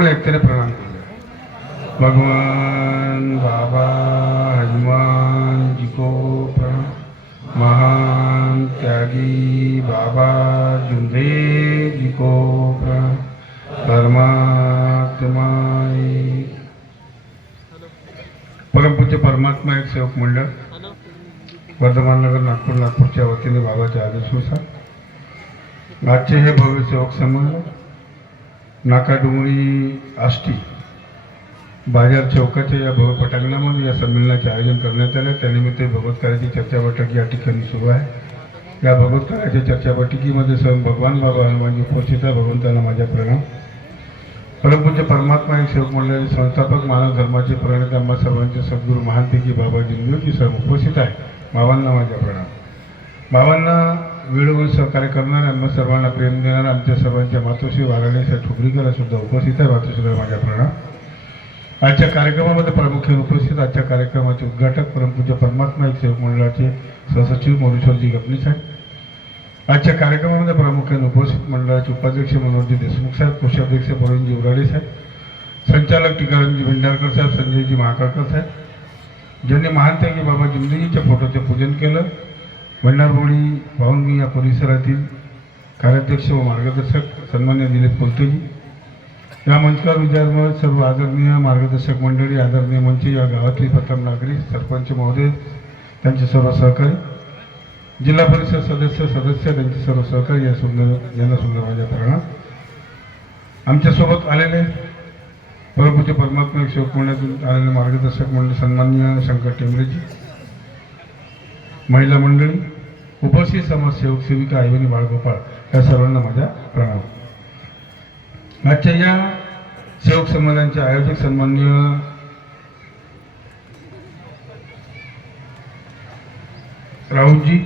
मैं एक तेरे प्रणाम करूँगा। भगवान बाबा हनुमान जी को प्रणाम। महान त्यागी बाबा जुंदे जी को प्रणाम। परमात्मा परमपूज्य परमात्मा एक सेवक मंडळ वर्धमान नगर नागपूरच्या वतीने बाबाच्या आदेशानुसार आजचे हे भव्य सेवक संमेलन नाकाडोंगरी आष्टी बाजार चौकाच्या या भव्य पटांगणामध्ये या संमेलनाचे आयोजन करण्यात आले। त्यानिमित्त भगवत कार्याची चर्चा बैठक या ठिकाणी सुरू आहे। या भगवत कार्याच्या चर्चा बैठकीमध्ये स्वयं भगवान बाबा हनुमानजी उपस्थित आहे। भगवंतांना माझा प्रणाम। परमपूज्य परमात्मा एक सेवक मंडळाचे संस्थापक मानव धर्माचे प्रणेते आम्हा सर्वांचे सद्गुरू महांतेकी बाबा जिंदगी सर्व उपस्थित आहे। बाबांना माझा प्रणाम। बाबांना वेळोवेळी सहकार्य करणारे आम्हा सर्वांना प्रेम देणारे आमच्या सर्वांच्या मातोश्री वाराणसी ठोकरीकर सुद्धा उपस्थित आहे। मातोश्रीला माझा प्रणाम। आजच्या कार्यक्रमामध्ये प्रामुख्याने उपस्थित आजच्या कार्यक्रमाचे उद्घाटक परमपूज्य परमात्मा एक सेवक मंडळाचे सहसचिव मोरेश्वरजी गपनीस आहेत। आजच्या कार्यक्रमामध्ये प्रामुख्याने उपस्थित मंडळाचे उपाध्यक्ष मनोहरजी देशमुख साहेब, कोषाध्यक्ष प्रवीणजी उराडे साहेब, संचालक टीकारामजी भंडारकर साहेब, संजयजी महाकाळकर साहेब, ज्यांनी महांतेकी बाबा जिंदगीच्या फोटोचे पूजन केलं। भंडारबोळी पाहुणगी या परिसरातील कार्याध्यक्ष व मार्गदर्शक सन्मान्य दिलीप कोलतेजी, या मंचकार विचारमय सर्व आदरणीय मार्गदर्शक मंडळी, आदरणीय मंच, या गावातील प्रथम नागरिक, सरपंच महोदय, त्यांचे सर्व सहकारी, जिल्हा परिषद सदस्य त्यांचे सर्व सहकारी, या यांना सुद्धा माझ्या प्रणाम। आमच्यासोबत आलेले परमपूज्य परमात्मा सेवक मंडळातून आलेले मार्गदर्शक मंडळी सन्माननीय शंकर टेंबरेजी, महिला मंडळी, उपस्थित समाजसेवक सेविका आईवणी बाळगोपाळ, या सर्वांना माझा प्रणाम। आजच्या या सेवक संमेलनाचे आयोजक सन्माननीय राहुलजी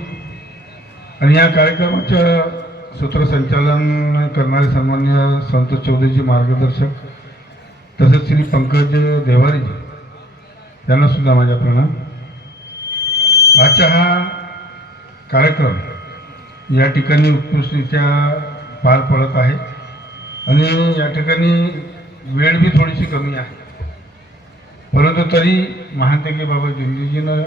आणि या कार्यक्रमाच्या सूत्रसंचालन करणारे सन्माननीय संतोष चौधरीजी मार्गदर्शक, तसेच श्री पंकज देवारीजी, यांना सुद्धा माझा प्रणाम। आजचा हा कार्यक्रम या ठिकाणी उत्कृष्टरित्या पार पडत आहे आणि या ठिकाणी वेळ भी थोडीशी कमी आहे, परंतु तरी महांतेकी बाबा जिंदगीनं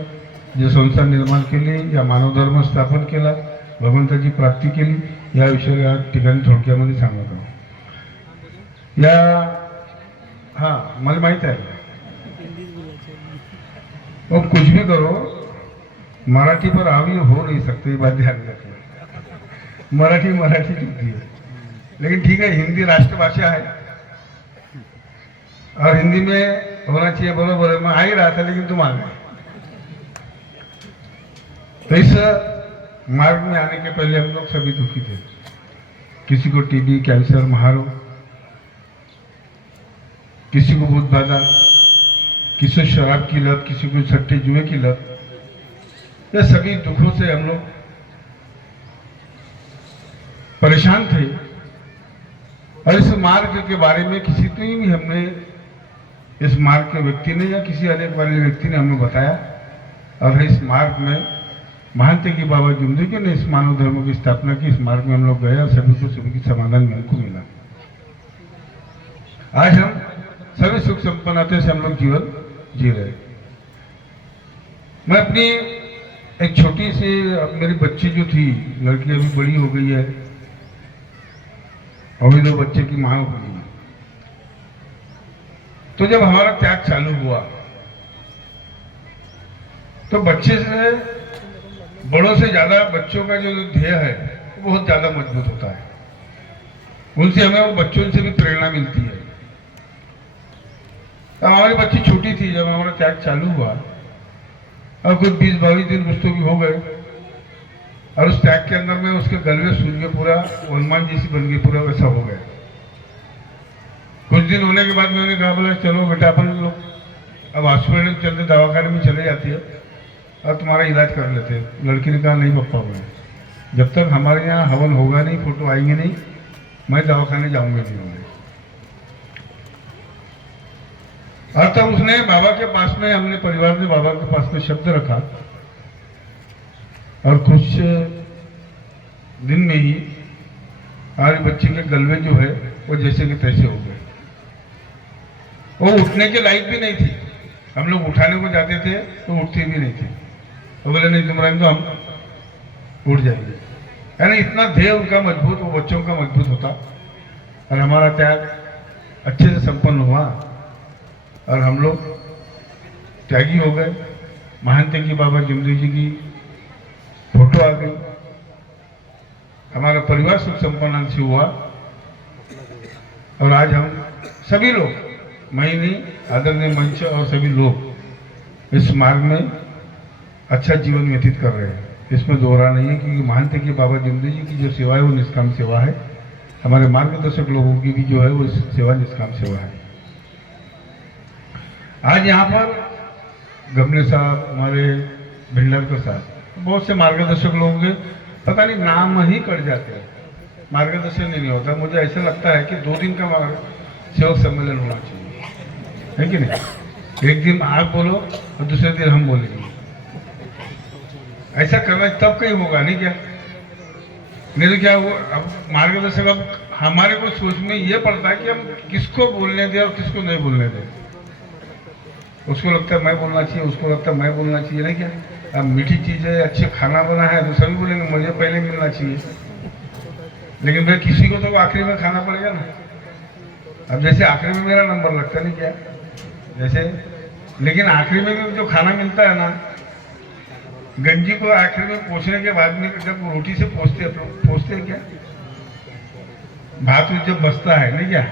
जे संस्था निर्माण केली, या मानवधर्म स्थापन केला, भगवंताची प्राप्ती केली, या विषयी या ठिकाणी थोडक्यामध्ये सांगत आहोत। मला माहीत आहे, वो कुछ भी करो मराठी पर हावी हो नहीं सकते, ये बात ध्यान रखिए। मराठी चुकी है, लेकिन ठीक है, हिंदी राष्ट्रभाषा है और हिंदी में होना चाहिए, बरोबर है। मैं आ ही रहा था, लेकिन तुम आ गए। तो इस मार्ग में आने के पहले हम लोग सभी दुखी थे। किसी को टीबी, कैंसर, महारोग, किसी को भूत बाधा, किसी को शराब की लत, किसी को सट्टे जुए की लत, ये सभी दुखों से हम लोग परेशान थे। और इस मार्ग के बारे में किसी को भी हमने, इस मार्ग के व्यक्ति ने या किसी अनेक वाले व्यक्ति ने हमें बताया, और इस मार्ग में महांतेकी बाबा जिंदगी ने इस मानव धर्म की स्थापना की। इस मार्ग में हम लोग गए और सभी को सभी की समाधान हमको मिला। आज हम सभी सुख संपन्नता से हम लोग जीवन जी रहे। मैं अपनी एक छोटी सी, मेरी बच्ची जो थी, लड़की अभी बड़ी हो गई है, अभी 2 बच्चे की मां हो गई। तो जब हमारा त्याग चालू हुआ तो बच्चे से, बड़ों से ज्यादा बच्चों का जो ध्येय है वो बहुत ज्यादा मजबूत होता है। उनसे हमें, वो बच्चों से भी प्रेरणा मिलती है। तो हमारी बच्ची छोटी थी जब हमारा त्याग चालू हुआ, और कुछ 20-22 दिन कुछ तो भी हो गए, और उस त्याग के अंदर में उसके गलवे सूझ गए, पूरा हनुमान जैसी बन गई, पूरा वैसा हो गया। कुछ दिन होने के बाद मैंने कहा, बोला चलो बेटा अपन लोग अब हॉस्पिटल चलते, दवाखाने में चले जाती है और तुम्हारा इलाज कर लेते हैं। लड़की ने कहा, नहीं पप्पा, मैं जब तक हमारे यहाँ हवन होगा नहीं, फोटो आएंगे नहीं, मैं दवाखाने जाऊंगा नहीं होंगे। और तब उसने बाबा के पास में, हमने परिवार ने बाबा के पास में शब्द रखा, और कुछ दिन में ही हमारे बच्चे के गलवे जो है वो जैसे कि तैसे हो गए। वो उठने के लायक भी नहीं थी। हम लोग उठाने को जाते थे तो उठती भी नहीं थी। तो बोले नहीं तुम रहेंगे तो हम उठ जाएंगे। यानी इतना देह उनका मजबूत, वो बच्चों का मजबूत होता। और हमारा त्याग अच्छे से संपन्न हुआ और हम लोग त्यागी हो गए। महंत की बाबा जमदेव जी की फोटो आ गई। हमारा परिवार सुख संपन्न से हुआ और आज हम सभी लोग, मैं नहीं, आदरणीय मंच और सभी लोग इस मार्ग में अच्छा जीवन व्यतीत कर रहे हैं। इसमें दोहरा नहीं है, क्योंकि महंत की बाबा जमदेव जी की जो सेवा है वो निष्काम सेवा है। हमारे मार्गदर्शक लोगों की भी जो है वो सेवा निष्काम सेवा है। आज यहाँ पर गमले साहब, हमारे भिंडर के साथ बहुत से मार्गदर्शक लोगों के पता नहीं नाम ही कट जाते हैं, मार्गदर्शन नहीं होता। मुझे ऐसा लगता है कि 2 दिन का सेवक सम्मेलन होना चाहिए, है कि नहीं? एक दिन आप बोलो और दूसरे दिन हम बोलेंगे। ऐसा करना तब कहीं होगा, नहीं क्या? नहीं तो क्या वो अब मार्गदर्शक, अब हमारे को सोच में ये पड़ता है कि हम किसको बोलने दें और किसको नहीं बोलने दें। उसको लगता है मैं बोलना चाहिए, उसको लगता है मैं बोलना चाहिए, नहीं क्या? अब मीठी चीज है, अच्छे खाना बना है तो सभी बोलेंगे मुझे पहले मिलना चाहिए, लेकिन भाई किसी को तो आखिरी में खाना पड़ेगा ना। अब जैसे आखिरी में मेरा नंबर लगता नहीं क्या, जैसे, लेकिन आखिरी में भी जो खाना मिलता है ना, गंजी को आखिर में पोछने के बाद में जब रोटी से पोछते हैं क्या, भात जब बचता है, नहीं क्या,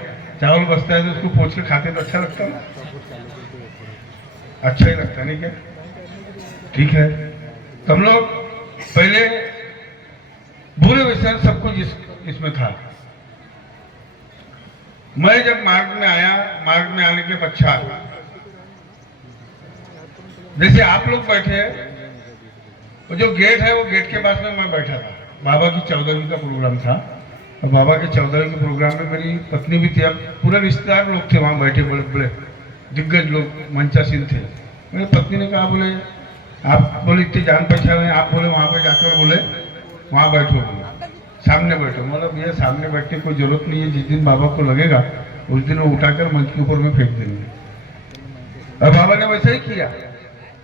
चावल बचता है तो उसको पोछ के खाते तो अच्छा लगता है ना, अच्छा ही लगता है, नहीं क्या? ठीक है, तो हम लोग पहले बुरे विषय सब कुछ इसमें था। मैं जब मार्ग में आया, मार्ग में आने के पश्चात जैसे आप लोग बैठे, वो जो गेट है वो गेट के पास में मैं बैठा था। बाबा की 14वीं का प्रोग्राम था और बाबा के 14वीं के प्रोग्राम में मेरी पत्नी भी थी। अब पूरे रिश्तेदार लोग थे वहाँ बैठे, बड़े बड़े दिग्गज लोग, मंचासीन थे। मेरी पत्नी ने कहा, बोले आप बोले इतने जान पहचान है, आप बोले वहाँ पे जाकर बोले वहाँ बैठो, बोले सामने बैठो। मतलब ये सामने बैठने की कोई जरूरत नहीं है, जिस दिन बाबा को लगेगा उस दिन वो उठाकर मंच के ऊपर में फेंक देंगे। और बाबा ने वैसे ही किया।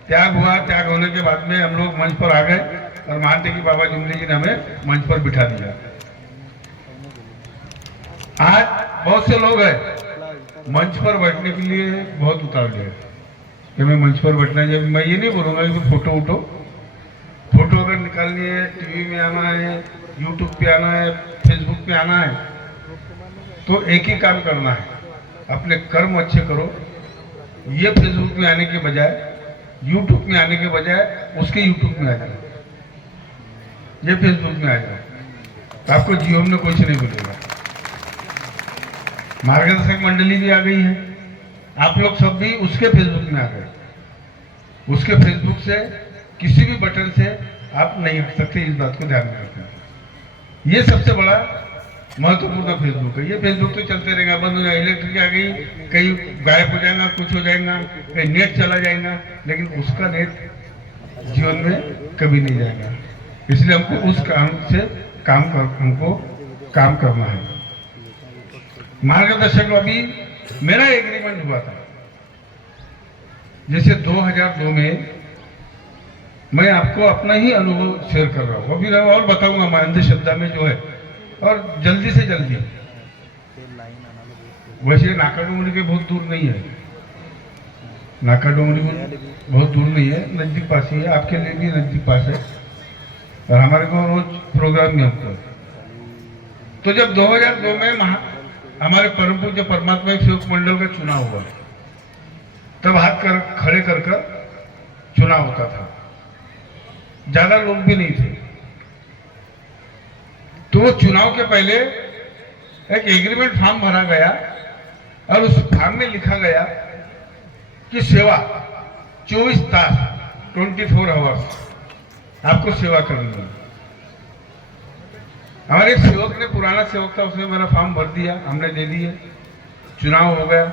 त्याग हुआ, त्याग होने के बाद में हम लोग मंच पर आ गए और मानते कि बाबा जमदेव जी ने हमें मंच पर बिठा दिया। आज बहुत से लोग हैं मंच पर बैठने के लिए बहुत उतावले हैं कि मैं मंच पर बैठना चाहिए। मैं ये नहीं बोलूंगा कि फोटो अगर निकालनी है, टीवी में आना है, यूट्यूब पे आना है, फेसबुक पे आना है, तो एक ही काम करना है, अपने कर्म अच्छे करो। ये फेसबुक में आने के बजाय, यूट्यूब में आने के बजाय उसके यूट्यूब में आ जाए, ये फेसबुक में आ जाए, तो आपको जीवन में कुछ नहीं मिलेगा। मार्गदर्शक मंडली भी आ गई है, आप लोग सब भी उसके फेसबुक में आ गए। उसके फेसबुक से किसी भी बटन से आप नहीं हट सकते, इस बात को ध्यान में रखें। ये सबसे बड़ा महत्वपूर्ण फेसबुक है। ये फेसबुक तो चलते रहेगा, बंद हो जाएगा, इलेक्ट्रिक आ गई, कहीं गायब हो जाएगा, कुछ हो जाएगा, कहीं नेट चला जाएगा, लेकिन उसका नेट जीवन में कभी नहीं जाएगा। इसलिए हमको उस काम से हमको काम करना है। मार्गदर्शक अभी मेरा एग्रीमेंट हुआ था, जैसे 2002 में, मैं आपको अपना ही अनुभव शेयर कर रहा हूँ, अभी और बताऊंगा मैं अंधश्रद्धा में जो है, और जल्दी से जल्दी। वैसे नाका डोंगरी के बहुत दूर नहीं है, नाका डोंगरी बहुत दूर नहीं है, नजदीक पास ही है, आपके लिए भी नजदीक पास है, और हमारे को रोज प्रोग्राम में हमको। तो जब 2002 में हमारे परम पूज्य परमात्मा सेवक मंडल का चुनाव हुआ, तब हाथ खड़े कर चुनाव होता था, ज्यादा लोग भी नहीं थे। तो वो चुनाव के पहले एक एग्रीमेंट फॉर्म भरा गया और उस फॉर्म में लिखा गया कि सेवा 24 तास 24 आवर्स आपको सेवा करनी है। हमारे एक सेवक ने, पुराना सेवक था, उसने मेरा फॉर्म भर दिया, हमने दे दिया, चुनाव हो गया।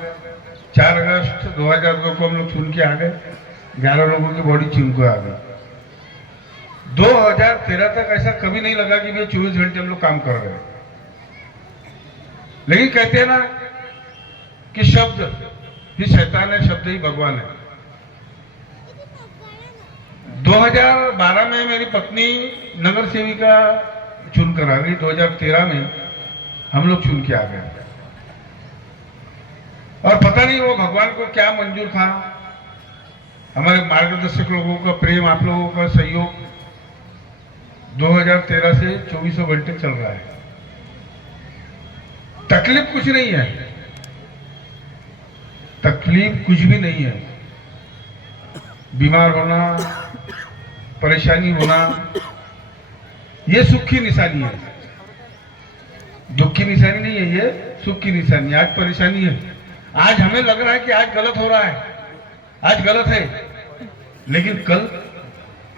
4 अगस्त 2002 को हम लोग चुन के आ गए, 11 लोगों की बॉडी चुन के आ गई। 2013 तक ऐसा कभी नहीं लगा कि ये 24 घंटे हम लोग काम कर रहे हैं। लेकिन कहते हैं ना कि शब्द ही शैतान है, शब्द ही भगवान है। 2012 में मेरी पत्नी नगर सेविका चुन कर आ गई, 2013 में हम लोग चुन के आ गए। और पता नहीं वो भगवान को क्या मंजूर था, हमारे मार्गदर्शक लोगों का प्रेम, आप लोगों का सहयोग 2013 से 24 घंटे चल रहा है। तकलीफ कुछ नहीं है, तकलीफ कुछ भी नहीं है। बीमार होना, परेशानी होना, ये सुख की निशानी है, दुख की निशानी नहीं है, ये सुख की निशानी है। आज परेशानी है, आज हमें लग रहा है कि आज गलत हो रहा है, आज गलत है, लेकिन कल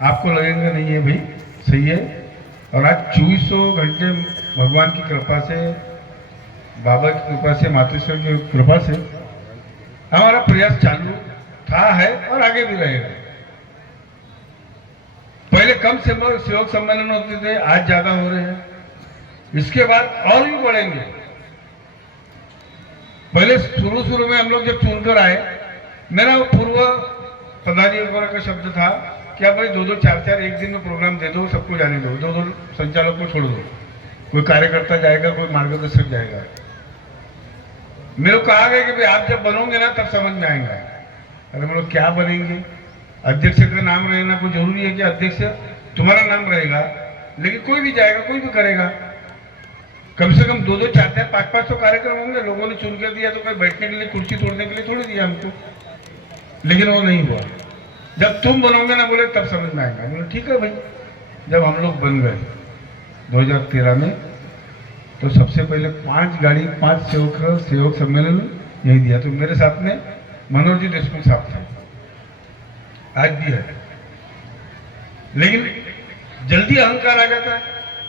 आपको लगेगा नहीं है भाई सही है। और आज 24 घंटे भगवान की कृपा से, बाबा की कृपा से, मातेश्वर की कृपा से हमारा प्रयास चालू था, है और आगे भी रहेगा। पहले कम सेवक सम्मेलन होते थे, आज ज्यादा हो रहे हैं, इसके बाद और भी बढ़ेंगे। पहले शुरू में हम लोग जब चुनकर आए, मेरा पूर्व पदाधिकारियों का शब्द था कि आप भाई 2-2, 4-4 एक दिन में प्रोग्राम दे दो, सबको जाने दो, 2-2 संचालक को छोड़ दो, कोई कार्यकर्ता जाएगा, कोई मार्गदर्शक जाएगा। मेरे को कहा गया कि भाई आप जब बनोगे ना तब समझ में आएगा। अरे हम लोग क्या बनेंगे, अध्यक्ष का नाम रहना कोई जरूरी है कि अध्यक्ष तुम्हारा नाम रहेगा, लेकिन कोई भी जाएगा, कोई भी करेगा। कम से कम 2-2, 4-4, 500 कार्यक्रम होंगे। लोगों ने चुन कर दिया तो कोई बैठने के लिए, कुर्सी तोड़ने के लिए थोड़ी दिया हमको, लेकिन वो नहीं हुआ। जब तुम बनोगे ना बोले तब समझ में आएगा। बोले ठीक है भाई। जब हम लोग बन गए 2013 में, तो सबसे पहले 5 गाड़ी, 5 सेवक सम्मेलन यही दिया। तो मेरे साथ में मनोज जी देशमुख साहब थे, आज भी है, लेकिन जल्दी अहंकार आ जाता है,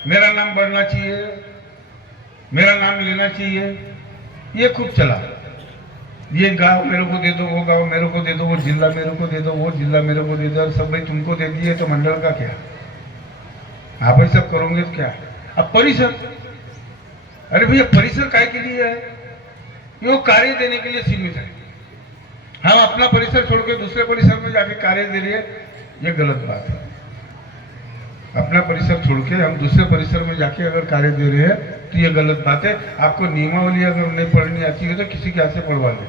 मेरा नाम बढ़ना चाहिए, मेरा नाम लेना चाहिए, ये खूब चला। ये गांव मेरे को दे दो, वो गांव मेरे को दे दो, वो जिला मेरे को दे दो, वो जिला मेरे को दे दो, सब भाई तुमको दे दिए तो मंडल का क्या, आप ही सब करोगे तो क्या। अब परिसर, अरे भैया परिसर काय के लिए है, ये वो कार्य देने के लिए सीमित है। हम अपना परिसर छोड़ के दूसरे परिसर में जाके कार्य दे रहे हैं, ये गलत बात है। अपना परिसर छोड़ के हम दूसरे परिसर में जाके अगर कार्य दे रहे हैं तो ये गलत बात है। आपको नियमावली अगर नहीं पढ़नी आती है तो किसी के हाथ से पढ़वा ले।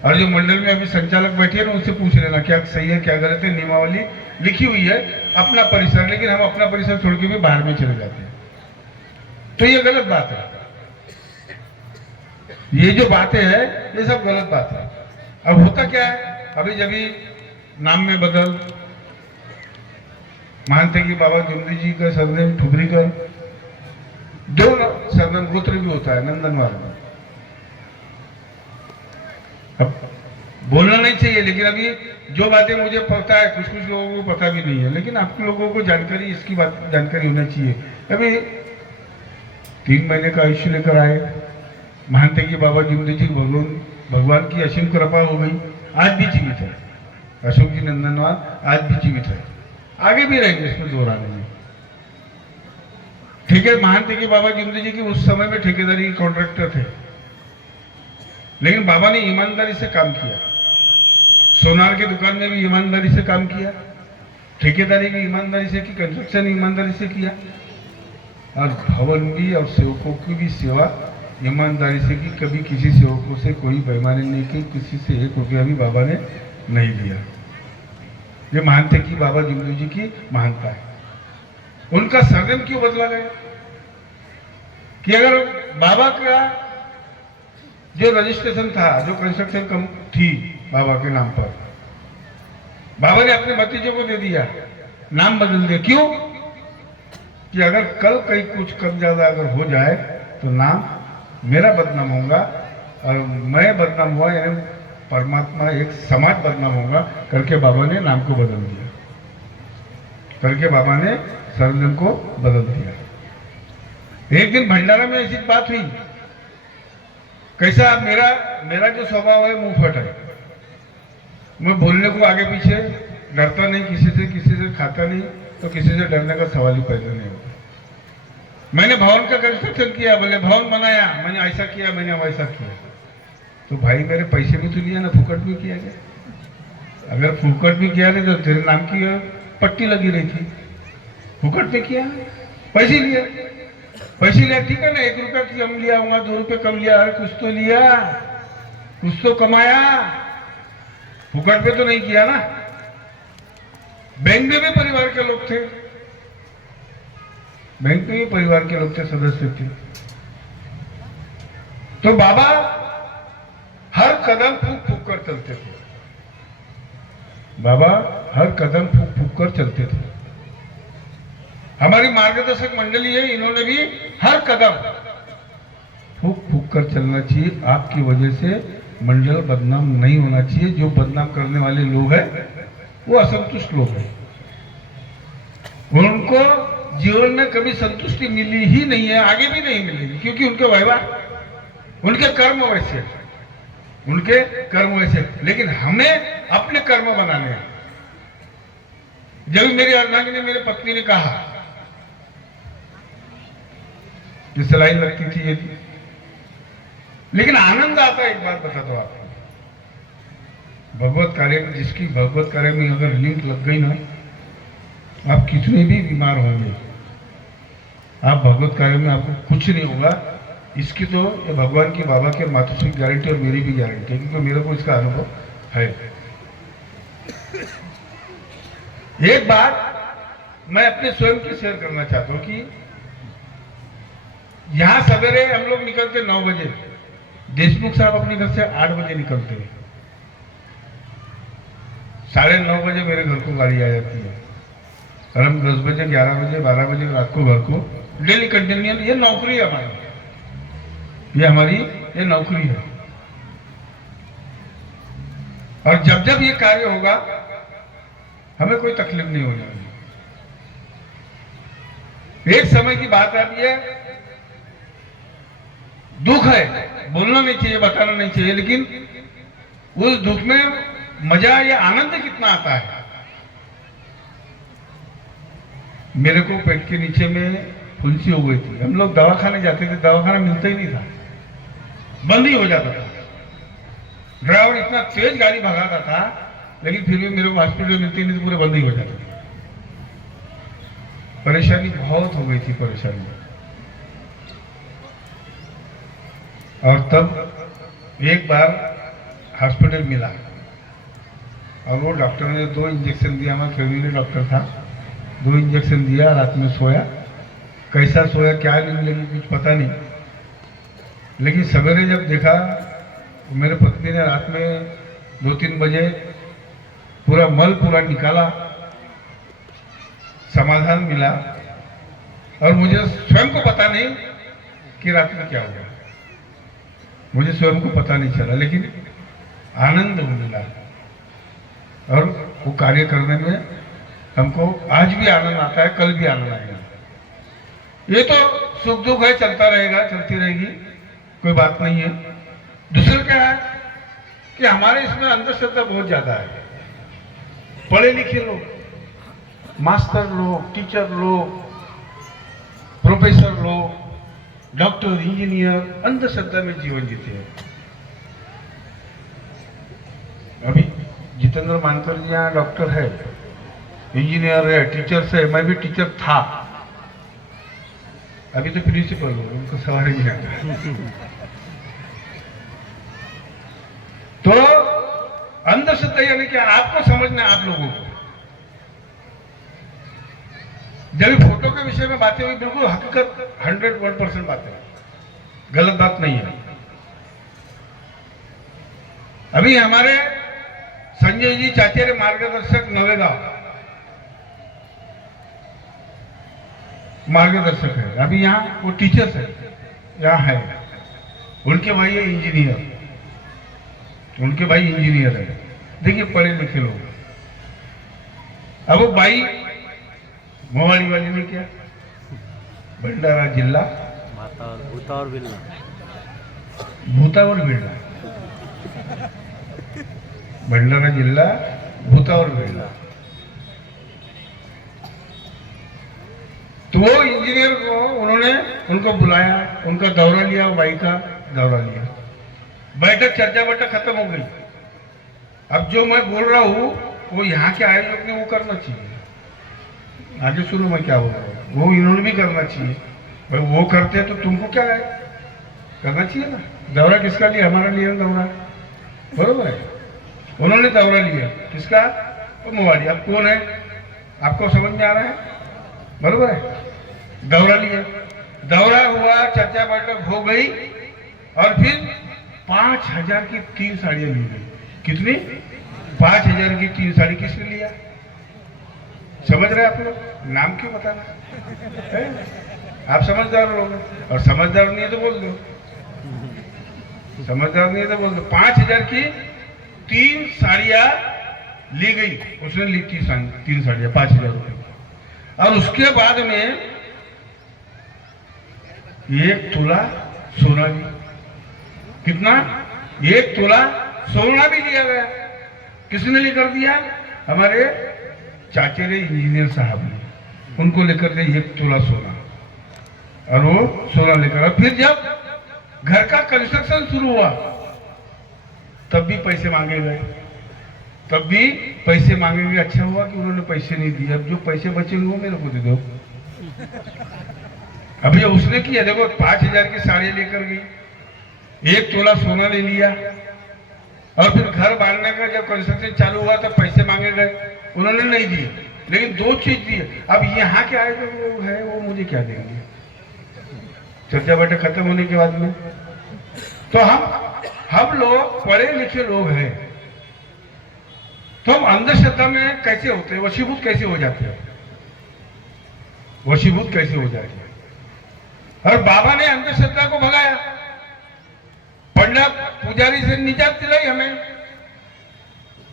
और जो मंडल में अभी संचालक बैठे हैं ना, उनसे पूछ लेना क्या सही है क्या गलत है। नियमावली लिखी हुई है अपना परिसर, लेकिन हम अपना परिसर छोड़ के भी बाहर में चले जाते हैं, तो ये गलत बात है। ये जो बातें हैं ये सब गलत बात है। अब होता क्या है, अभी जब नाम में बदल, मानते कि बाबा जुमदी जी का सरनेम ठुबरीकर, 2 सरनेम गोत्र भी होता है नंदनवार में। अब बोलना नहीं चाहिए, लेकिन अभी जो बातें मुझे पता है, कुछ कुछ लोगों को पता भी नहीं है, लेकिन आप लोगों को जानकारी, इसकी बात जानकारी होना चाहिए। अभी 3 महीने का आयुष्य लेकर आए, मानते कि बाबा जुमदी जी भगवान की असीम कृपा हो गई, आज भी जीवित है। अशोक जी नंदनवार आज भी जीवित है, आगे भी रहेंगे, इसमें दो राह नहीं। ठीक है, मानते कि बाबा जुमदी जी की उस समय में ठेकेदारी कॉन्ट्रैक्टर थे, लेकिन बाबा ने ईमानदारी से काम किया। सोनार की दुकान में भी ईमानदारी से काम किया, ठेकेदारी भी ईमानदारी से की, कंस्ट्रक्शन ईमानदारी से किया, और भवन भी और सेवकों की भी सेवा ईमानदारी से की। कभी किसी सेवकों से कोई बेईमानी नहीं की, किसी से 1 रुपया भी बाबा ने नहीं लिया। ये मानते कि बाबा जुमदी जी की महानता है। उनका सरनेम क्यों बदला गया कि अगर बाबा का जो रजिस्ट्रेशन था, जो कंस्ट्रक्शन कम थी बाबा के नाम पर, बाबा ने अपने भतीजों को दे दिया, नाम बदल दिया। क्यों कि अगर कल कहीं कुछ कम ज्यादा अगर हो जाए तो नाम मेरा बदनाम होगा, और मैं बदनाम हुआ यानी परमात्मा, एक समाज बदनाम होगा करके बाबा ने नाम को बदल दिया, करके बाबा ने सरनेम को बदल दिया। एक दिन भंडारा में ऐसी बात हुई, कैसा मेरा जो स्वभाव है मुंहफट है, मैं बोलने को आगे पीछे डरता नहीं, किसी से खाता नहीं, तो किसी से डरने का सवाल ही पैदा नहीं होता। मैंने भवन का कंस्ट्रक्शन किया, बोले भवन बनाया, मैंने ऐसा किया, मैंने वैसा किया, तो भाई मेरे पैसे भी तो लिया ना, फुकट भी किया गया। अगर फुकट भी किया नहीं तो तेरे नाम की पट्टी लगी रही थी। फुकट में किया, पैसे लिया, पैसे लिया ठीक है ना, 1 रुपया कम लिया होगा, 2 रुपये कम लिया, अरे कुछ तो लिया, कुछ तो कमाया, फुकट पे तो नहीं किया ना। बैंक में भी परिवार के लोग थे, बैंक में भी परिवार के लोग थे, सदस्य थे। तो बाबा हर कदम फूक फूक कर चलते थे, बाबा हर कदम फूक फूक कर चलते थे। हमारी मार्गदर्शक मंडली है, इन्होंने भी हर कदम फूक फूक कर चलना चाहिए। आपकी वजह से मंडल बदनाम नहीं होना चाहिए। जो बदनाम करने वाले लोग हैं वो असंतुष्ट लोग हैं, उनको जीवन में कभी संतुष्टि मिली ही नहीं है, आगे भी नहीं मिलेगी, क्योंकि उनके व्यवहार, उनके कर्म वैसे, उनके कर्म वैसे। लेकिन हमें अपने कर्म बनाने हैं। जब मेरी अर्धांगिनी, मेरी पत्नी ने कहा कि सिलाई लगती थी ये, लेकिन आनंद आता है। एक बात बताता हूं आपको, भगवत कार्य में, जिसकी भगवत कार्य में अगर लिंक लग गई ना, आप कितने भी बीमार होंगे, आप भगवत कार्य में आपको कुछ नहीं होगा। इसकी तो ये भगवान की, बाबा के, मातुश्री की गारंटी और मेरी भी गारंटी है, क्योंकि मेरे को इसका अनुभव है। एक बात मैं अपने स्वयं की शेयर करना चाहता हूं कि यहां सवेरे हम लोग निकलते 9 बजे, देशमुख साहब अपने घर से 8 बजे निकलते हैं, 9:30 बजे मेरे घर को गाड़ी आ जाती है, और हम 10 बजे, 11 बजे, 12 बजे रात को घर को डेली कंटिन्यू। ये नौकरी है हमारी, ये हमारी ये नौकरी है। और जब जब ये कार्य होगा हमें कोई तकलीफ नहीं होने वाली। एक समय की बात है, अब ये दुख है, बोलना नहीं चाहिए, बताना नहीं चाहिए, लेकिन उस दुख में मजा या आनंद कितना आता है। मेरे को पेट के नीचे में फुंसी हो गई थी, हम लोग दवाखाने जाते थे, दवाखाना मिलता ही नहीं था, बंद ही हो जाता था। ड्राइवर इतना तेज गाड़ी भगाता था, लेकिन फिर भी मेरे को हॉस्पिटल मिलती नहीं थी, पूरे बंद ही हो जाते थे। परेशानी बहुत हो गई थी, परेशानी। और तब एक बार हॉस्पिटल मिला, और वो डॉक्टर ने 2 इंजेक्शन दिया, हमारा फैमिली डॉक्टर था, 2 इंजेक्शन दिया, रात में सोया। कैसा सोया, क्या नींद लगी, कुछ पता नहीं। लेकिन सवेरे जब देखा, मेरे पत्नी ने रात में 2-3 बजे पूरा मल पूरा निकाला, समाधान मिला, और मुझे स्वयं को पता नहीं कि रात में क्या हुआ, मुझे स्वयं को पता नहीं चला, लेकिन आनंद मिला। और वो कार्य करने में हमको आज भी आनंद आता है, कल भी आनंद आएगा। ये तो सुख दुख है, चलता रहेगा, चलती रहेगी, कोई बात नहीं है। दूसरा क्या है कि हमारे इसमें अंधश्रद्धा बहुत ज्यादा है। पढ़े लिखे लोग, मास्टर लोग, टीचर लोग, प्रोफेसर लोग, डॉक्टर, इंजीनियर अंधश्रद्धा में जीवन जीते हैं। अभी जितेंद्र मानकर जी यहाँ डॉक्टर है, इंजीनियर है, टीचर है, मैं भी टीचर था, अभी तो प्रिंसिपल हो, उनको सवाल नहीं आता। तो अंधश्रद्धा यानी कि आपको समझना, आप लोगों को जब फोटो के विषय में बातें हुई, बिल्कुल हकीकत 101% बातें, गलत बात नहीं है। अभी हमारे संजय जी चाचेरे मार्गदर्शक नवेगांव मार्गदर्शक है, अभी यहाँ वो टीचर्स है, यहाँ है, उनके भाई है इंजीनियर, उनके भाई इंजीनियर है। देखिए पढ़े लिखे लोग। अब वो भाई मोहाली वाली ने क्या, भंडारा जिला भूतावर बिल्ला, भंडारा जिला भूतावर बिल्ला। तो वो इंजीनियर को उन्होंने, उनको बुलाया, उनका दौरा लिया, भाई का दौरा लिया। बैठक चर्चा बैठक खत्म हो गई। अब जो मैं बोल रहा हूँ वो यहाँ के आयोजक ने वो करना चाहिए। आगे सुनो मैं क्या बोल रहा हूँ, वो इन्होंने भी करना चाहिए। भाई वो करते हैं तो तुमको क्या है, करना चाहिए ना। दौरा किसका लिया, हमारा लिया दौरा, बरोबर है। उन्होंने दौरा लिया किसका, वो मोवाली। अब कौन है आपको समझ में आ रहा है, बरोबर है। दौरा लिया, दौरा हुआ, चर्चा बैठक हो गई और फिर 5,000 की 3 साड़ियां ली गई। कितनी, 5,000 की 3 साड़ी किसने लिया, समझ रहे आप लोग, नाम क्यों बताना है? आप समझदार लोग, और समझदार नहीं है तो बोल दो, समझदार नहीं है तो बोल दो। 5,000 की 3 साड़ियां ली गई, उसने ली 3 साड़ियां 5,000 रुपये। और उसके बाद में 1 तोला सोना भी, कितना, 1 तोला सोना भी लिया गया। किसने लेकर दिया, हमारे चाचेरे इंजीनियर साहब ने, उनको लेकर दिया 1 तोला सोना। और वो सोना लेकर, और फिर जब घर का कंस्ट्रक्शन शुरू हुआ तब भी पैसे मांगे गए, तब भी पैसे मांगे गए। अच्छा हुआ कि उन्होंने पैसे नहीं दिए। अब जो पैसे बचेंगे वो मेरे को दे दो। अभी उसने किया, देखो 5,000 की साड़ी लेकर गई, 1 तोला सोना ले लिया, और फिर घर बांधने का जब कंस्ट्रक्शन चालू हुआ तब पैसे मांगे गए, उन्होंने नहीं दिए, लेकिन 2 चीज दिए। अब यहाँ के आए जो वो है वो मुझे क्या देंगे, चर्चा बैठक खत्म होने के बाद में। तो हम लोग पढ़े लिखे लोग हैं, तो हम अंधश्रद्धा में कैसे होते हैं, वशीभूत कैसे हो जाते हैं, वशीभूत कैसे हो जाते हैं। और बाबा ने अंधश्रद्धा को भगाया, पंडित पुजारी से निजात दिलाई हमें।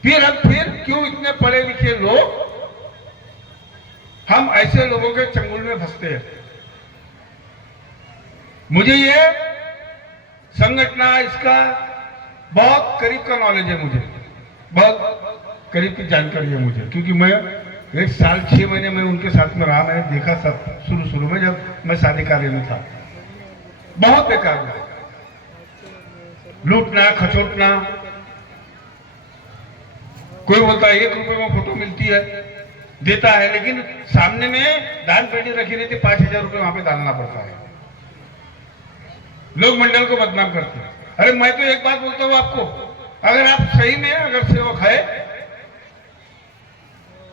फिर क्यों इतने पढ़े लिखे लोग हम ऐसे लोगों के चंगुल में फंसते हैं। मुझे ये संगठना इसका बहुत करीब का नॉलेज है, मुझे बहुत करीब की जानकारी है मुझे, क्योंकि मैं 1 साल 6 महीने में उनके साथ में रहा। मैंने देखा सब शुरू में, जब मैं शादी कार्य में था। बहुत बेकार है, लूटना खचोटना। कोई बोलता है 1 रुपए में फोटो मिलती है, देता है, लेकिन सामने में दान पेटी रखी रहती, 5,000 रुपए वहां पे डालना पड़ता है। लोग मंडल को बदनाम करते हैं। अरे मैं तो एक बात बोलता हूं आपको, अगर आप सही में अगर सेवक है,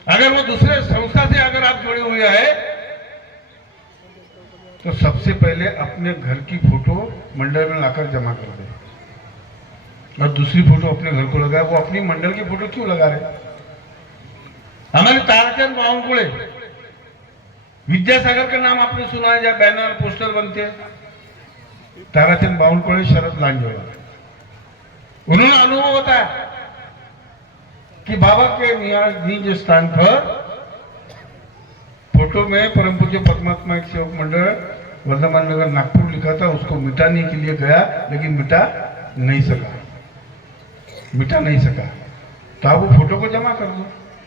अगर वो दूसरे संस्था से अगर आप जुड़े हुए हैं, तो सबसे पहले अपने घर की फोटो मंडल में लाकर जमा कर दे, और दूसरी फोटो अपने घर को लगाए। वो अपनी मंडल की फोटो क्यों लगा रहे? हमारे ताराचंद बावनकुळे, विद्यासागर का नाम आपने सुना है, जब बैनर पोस्टर बनते हैं, ताराचंद बावनकुळे, शरद लांजोड़ा, उन्होंने अनुभव बताया कि बाबा के निज स्थान पर फोटो में परम पूज्य परमात्मा एक सेवक मंडल वर्धमान नगर नागपुर लिखा था, उसको मिटाने के लिए गया, लेकिन मिटा नहीं सका। तो आप वो फोटो को जमा कर दो,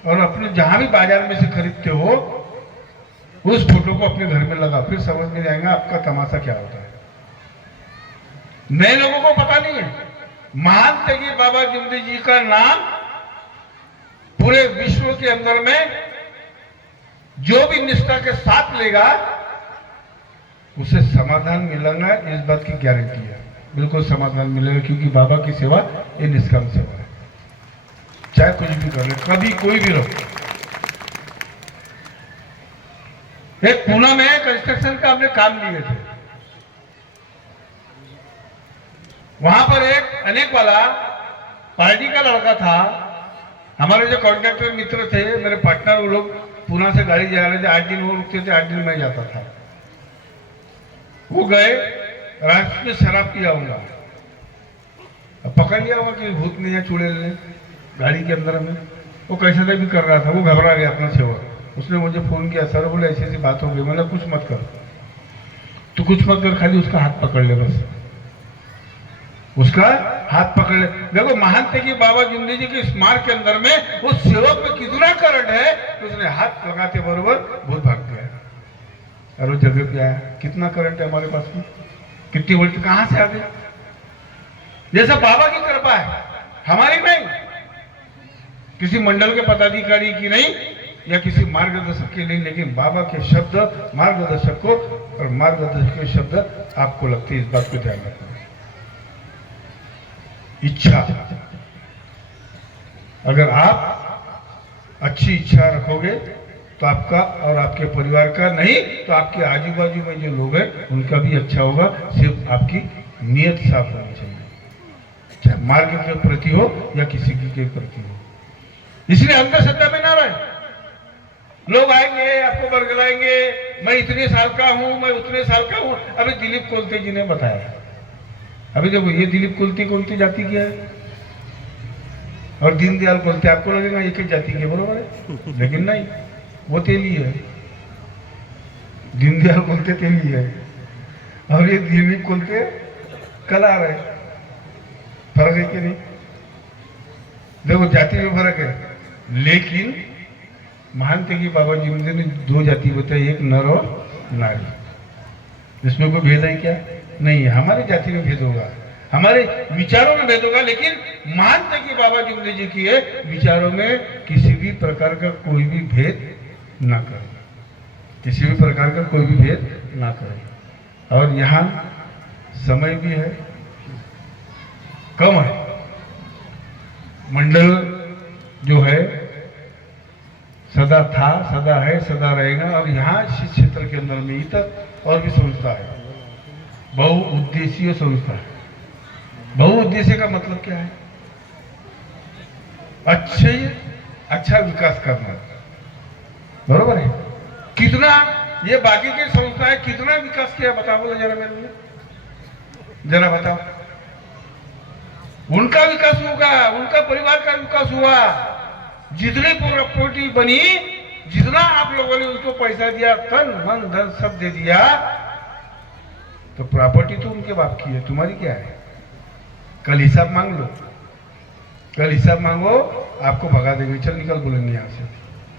और अपने जहां भी बाजार में से खरीदते हो उस फोटो को अपने घर में लगा, फिर समझ में जाएगा आपका तमाशा क्या होता है। नए लोगों को पता नहीं है, महान त्यागी बाबा जिंदगी जी का नाम पूरे विश्व के अंदर में जो भी निष्ठा के साथ लेगा उसे समाधान मिलेगा, इस बात की गारंटी है। बिल्कुल समाधान मिलेगा, क्योंकि बाबा की सेवा ये निष्काम सेवा है। चाहे कुछ भी कर ले, कभी कोई भी रहो। एक पुणे में कंस्ट्रक्शन का हमने काम लिए थे, वहां पर एक अनेक वाला पार्टी का लड़का था। हमारे जो कॉन्ट्रैक्टर मित्र थे, मेरे पार्टनर, वो लोग पुणे से गाड़ी जा रहे थे, 8 दिन वो रुकते थे, 8 दिन मैं जाता था। वो गए, रास्ते में शराब पिया होगा, पकड़ लिया होगा कि भूत नहीं है चूड़े ने गाड़ी के अंदर में। वो कैसे भी कर रहा था, वो घबरा गया अपना सेवक। उसने मुझे फोन किया, सर बोले ऐसी ऐसी बात हो गई। मैंने कुछ मत कर, तू कुछ मत कर, खाली उसका हाथ पकड़ ले, बस उसका हाथ पकड़ ले। देखो महान त्यागी बाबा जिंदगी जी के स्मारक के अंदर में उस सेवक में कितना करंट है, तो उसने हाथ लगाते बरोबर भूत भाग गया। और वो जगह पे आया, कितना करंट है हमारे पास में, कितनी वोल्ट कहां से आ गई। जैसा बाबा की कृपा है, हमारी नहीं, किसी मंडल के पदाधिकारी की नहीं या किसी मार्गदर्शक की नहीं, लेकिन बाबा के शब्द मार्गदर्शक को और मार्गदर्शक के शब्द आपको लगते हैं। इस बात को ध्यान रखना। इच्छा, अगर आप अच्छी इच्छा रखोगे तो आपका और आपके परिवार का नहीं तो आपके आजू बाजू में जो लोग हैं उनका भी अच्छा होगा। सिर्फ आपकी नीयत साफ होनी चाहिए, चाहे मार्ग के प्रति हो या किसी के प्रति हो। इसलिए अंधश्रद्धा में ना रहे। लोग आएंगे, आपको बरगलाएंगे, मैं इतने साल का हूं, मैं उतने साल का हूं। अभी दिलीप कोलते जी ने बताया, अभी देखो ये दिलीप कोलते कौन सी जाति के है और दीनदयाल कोलते आपको लगेगा एक ही जाति के, बरोबर है, लेकिन नहीं, वो तेली है। दीनदयाल कोलते तेली है और ये दिलीप कोलते कलार है। फर्क है कि नहीं? देखो जाति में फर्क है, लेकिन महानते की बाबा जी ने दो जाति बताई, एक नर और नारी। इसमें कोई भेद है क्या? नहीं है। हमारी जाति में भेद होगा, हमारे विचारों में भेद होगा, लेकिन महानते की बाबा जुमले जी की है विचारों में किसी भी प्रकार का कोई भी भेद ना करें, किसी भी प्रकार का कोई भी भेद ना करें। और यहाँ समय भी है, कम है। मंडल जो है सदा था, सदा है, सदा रहेगा। और यहाँ इस क्षेत्र के अंदर में इतर और भी संस्था है, बहुउद्देशीय संस्था है। बहुउद्देश्य का मतलब क्या है? अच्छा विकास करना, बरोबर है। कितना ये बाकी की संस्थाएं कितना विकास किया बताओ, बोले जरा मेरे लिए, जरा बताओ। उनका विकास होगा, उनका परिवार का विकास हुआ। जितनी प्रॉपर्टी बनी, जितना आप लोगों ने उनको पैसा दिया, तन मन धन सब दे दिया, तो प्रॉपर्टी तो उनके बाप की है, तुम्हारी क्या है? कल हिसाब मांग लो, कल हिसाब मांगो, आपको भगा देंगे, चल निकल बोलेंगे यहाँ से,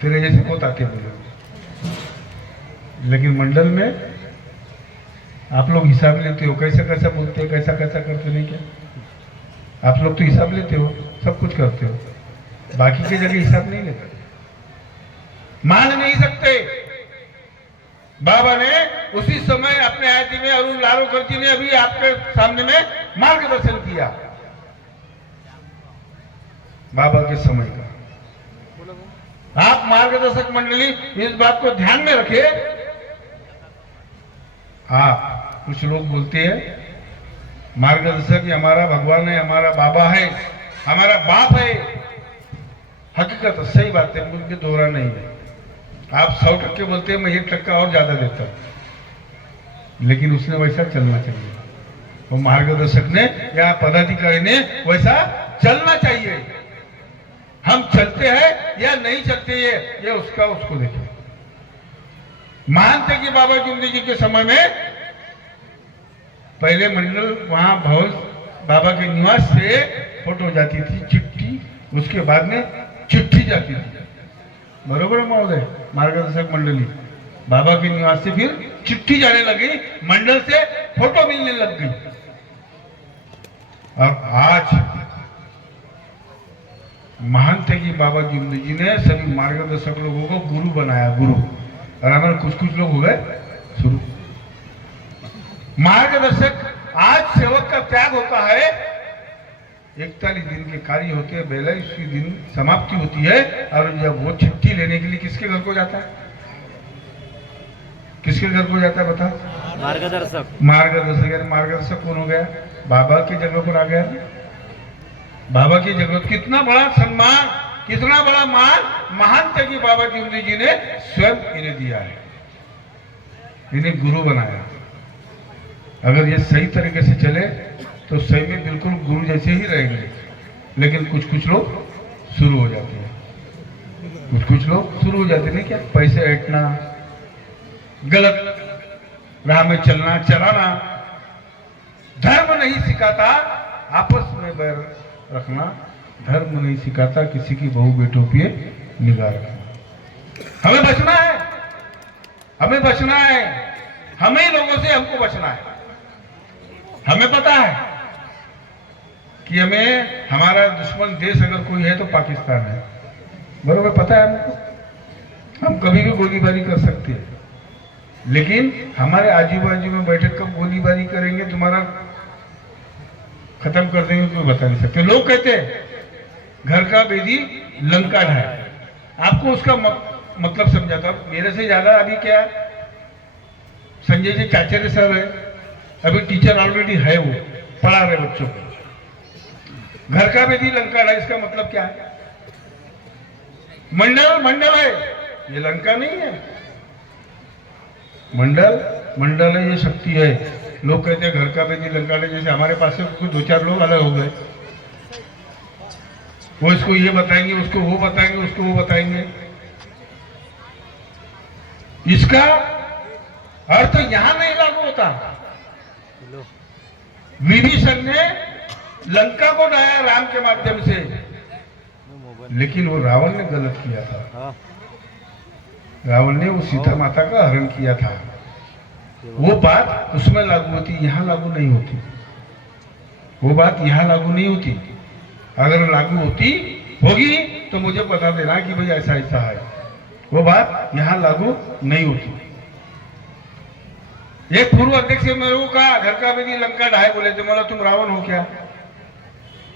तेरे जैसे बहुत आते बोलेंगे। लेकिन मंडल में आप लोग हिसाब लेते हो, कैसा कैसा बोलते हो, कैसा कैसा करते नहीं क्या? आप लोग तो हिसाब लेते हो, सब कुछ करते हो, बाकी की जगह हिसाब नहीं लेते, मान नहीं सकते। बाबा ने उसी समय अपने आयती में अरुण लारोकर जी ने अभी आपके सामने में मार्गदर्शन किया, बाबा के समय का। आप मार्गदर्शक मंडली इस बात को ध्यान में रखे। आप कुछ लोग बोलते हैं मार्गदर्शक ये हमारा भगवान है, हमारा बाबा है, हमारा बाप है। हकीकत सही बात है, मुझे दोहरा नहीं है। आप 100% बोलते हैं, मैं 1% और ज्यादा देता हूं, लेकिन उसने वैसा चलना चाहिए, वो मार्गदर्शक ने या पदाधिकारी ने वैसा चलना चाहिए। हम चलते हैं या नहीं चलते, ये उसका उसको देखे। मानते कि बाबा जुमली जी के समय में पहले मंडल वहां भवन बाबा के निवास से फोटो जाती थी, चिट्ठी, उसके बाद में चिट्ठी जाती थी, बरोबर है महोदय? मार्गदर्शक मंडली बाबा के निवास से फिर चिट्ठी जाने लगी, मंडल से फोटो मिलने लग गई। और आज महंत की बाबा जुमली जी ने सभी मार्गदर्शक लोगों को गुरु बनाया, गुरु। और हमारे कुछ लोग हो गए शुरू मार्गदर्शक। आज सेवक का त्याग होता है, 41 दिन के कार्य होते हैं, 42 दिन समाप्ति होती है। और जब वो चिट्ठी लेने के लिए किसके घर को जाता है? किसके घर को जाता है बता? मार्गदर्शक। मार्गदर्शक यानी मार्गदर्शक कौन हो गया? बाबा की जगह पर आ गया। बाबा की जगह, कितना बड़ा सम्मान, कितना बड़ा मान महंत की बाबा जुमली जी ने स्वयं इन्हें दिया है, इन्हें गुरु बनाया। अगर ये सही तरीके से चले तो सही में बिल्कुल गुरु जैसे ही रहेंगे। लेकिन कुछ लोग शुरू हो जाते हैं, कुछ लोग शुरू हो जाते हैं क्या? पैसे ऐंठना, गलत राह में चलना, चलाना। धर्म नहीं सिखाता आपस में बैर रखना, धर्म नहीं सिखाता किसी की बहू बेटों पे निगाह रखना। हमें बचना है, हमें बचना है, हमें लोगों से हमको बचना है। हमें पता है कि हमें हमारा दुश्मन देश अगर कोई है तो पाकिस्तान है, बरोबर पता है हमको। हम कभी भी गोलीबारी कर सकते हैं, लेकिन हमारे आजू बाजू में बैठे कब गोलीबारी करेंगे, तुम्हारा खत्म कर देंगे, कोई बता नहीं सकते। लोग कहते हैं घर का बेदी लंका है, आपको उसका मतलब समझाता। मेरे से ज्यादा अभी क्या संजय जी चाचेरे सर है, अभी टीचर ऑलरेडी है, वो पढ़ा रहे बच्चों को। घर का बेदी लंका है, इसका मतलब क्या है? मंडल मंडल है, ये लंका नहीं है। मंडल मंडल है, ये शक्ति है। लोग कहते हैं घर का बेदी लंका है, जैसे हमारे पास से दो चार लोग अलग हो गए, वो इसको ये बताएंगे, उसको वो बताएंगे, उसको वो बताएंगे। इसका अर्थ यहां नहीं लागू होता। विभीषण ने लंका को ढाया राम के माध्यम से, लेकिन वो रावण ने गलत किया था। रावण ने वो सीता माता का हरण किया था। वो बात उसमें लागू होती, यहां लागू नहीं होती। वो बात यहां लागू नहीं होती। अगर लागू होती होगी तो मुझे बता देना कि भाई ऐसा ऐसा है। वो बात यहां लागू नहीं होती। एक पूर्व अध्यक्ष मेरे को कहा घर का बेदी लंका ढाए, बोले थे। बोला तुम रावण हो क्या?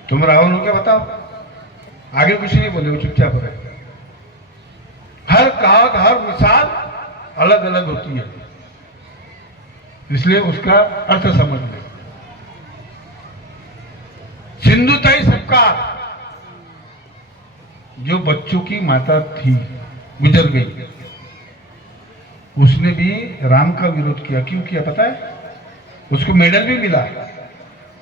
तुम रावण हो क्या बताओ? आगे कुछ नहीं बोले, वो चुपचाप रहे। हर कहावत हर मिसाल अलग अलग होती है, इसलिए उसका अर्थ समझ ले। सिंधुताई सपकाळ जो बच्चों की माता थी, गुजर गई, उसने भी राम का विरोध किया। क्यों किया पता है? उसको मेडल भी मिला,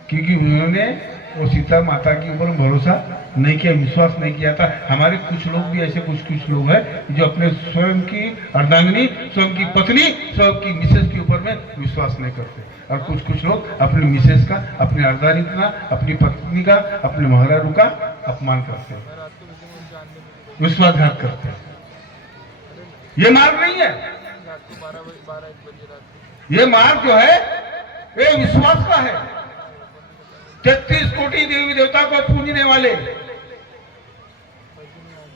क्योंकि उन्होंने वो सीता माता के ऊपर भरोसा नहीं किया, विश्वास नहीं किया था। हमारे कुछ लोग भी ऐसे कुछ लोग हैं जो अपने स्वयं की अर्धांगिनी, स्वयं की पत्नी, स्वयं की मिसेस के ऊपर में विश्वास नहीं करते, और कुछ लोग अपनी मिसेस का, अपनी अर्धांगिनी का, अपनी पत्नी का, अपने महाराजू का अपमान करते हैं, विश्वासघात करते हैं। ये मार्ग नहीं है। ये मार्ग जो है ये विश्वास का है। 33 कोटि देवी देवता को पूजने वाले,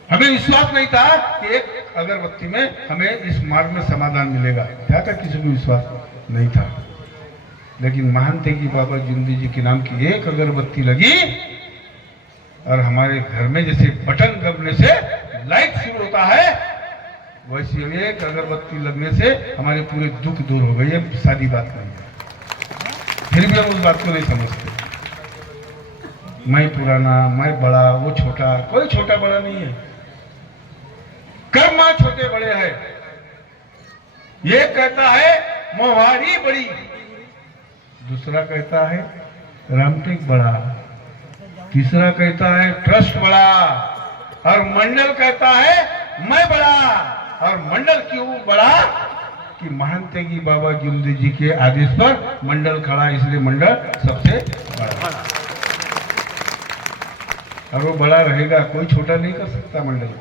हमें विश्वास नहीं था कि एक अगरबत्ती में हमें इस मार्ग में समाधान मिलेगा। क्या था? किसी को विश्वास नहीं था। लेकिन महानते की बाबा जिंदी जी के नाम की एक अगरबत्ती लगी, और हमारे घर में जैसे बटन दबने से लाइट शुरू होता है, वैसे एक अगरबत्ती लगने से हमारे पूरे दुख दूर हो गए। ये सादी बात नहीं है, फिर भी हम उस बात को नहीं समझते। मैं पुराना, मैं बड़ा, वो छोटा, कोई छोटा बड़ा नहीं है। कर्म छोटे बड़े हैं। ये कहता है मोहारी बड़ी, दूसरा कहता है रामटेक बड़ा, तीसरा कहता है ट्रस्ट बड़ा, और मंडल कहता है मैं बड़ा। और मंडल क्यों बड़ा? कि महंत की बाबा जिंदी जी के आदेश पर मंडल खड़ा, इसलिए मंडल सबसे बड़ा, और वो बड़ा रहेगा। कोई छोटा नहीं कर सकता मंडल को।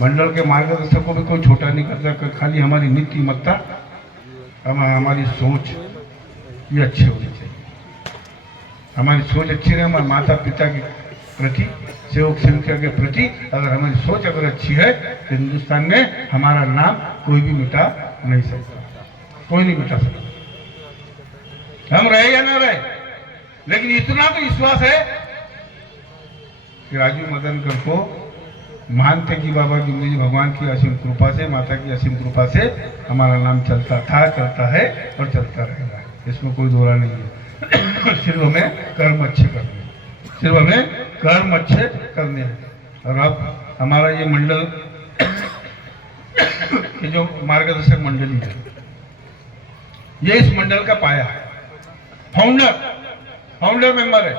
मंडल के मार्गदर्शक को भी कोई छोटा नहीं कर सकता। खाली हमारी नीतिमत्ता, हमारी सोच ये अच्छी होनी चाहिए। हमारी सोच अच्छी रहे, हमारे माता पिता के प्रति, सेवक सेविका के प्रति अगर हमारी सोच अगर अच्छी है तो हिंदुस्तान में हमारा नाम कोई भी मिटा नहीं सकता, कोई नहीं मिटा सकता। हम रहे या ना रहे, लेकिन इतना तो विश्वास है कि राजू मदनकर को मानते कि बाबा जिंदगी भगवान की असीम कृपा से, माता की असीम कृपा से हमारा नाम चलता था, चलता है और चलता रहेगा। इसमें कोई दोहरा नहीं है। सिर्फ हमें कर्म अच्छे करने, सिर्फ हमें कर्म अच्छे करने हैं। और अब हमारा ये मंडल ये जो मार्गदर्शक मंडली है, ये इस मंडल का पाया है। फाउंडर मेंबर है।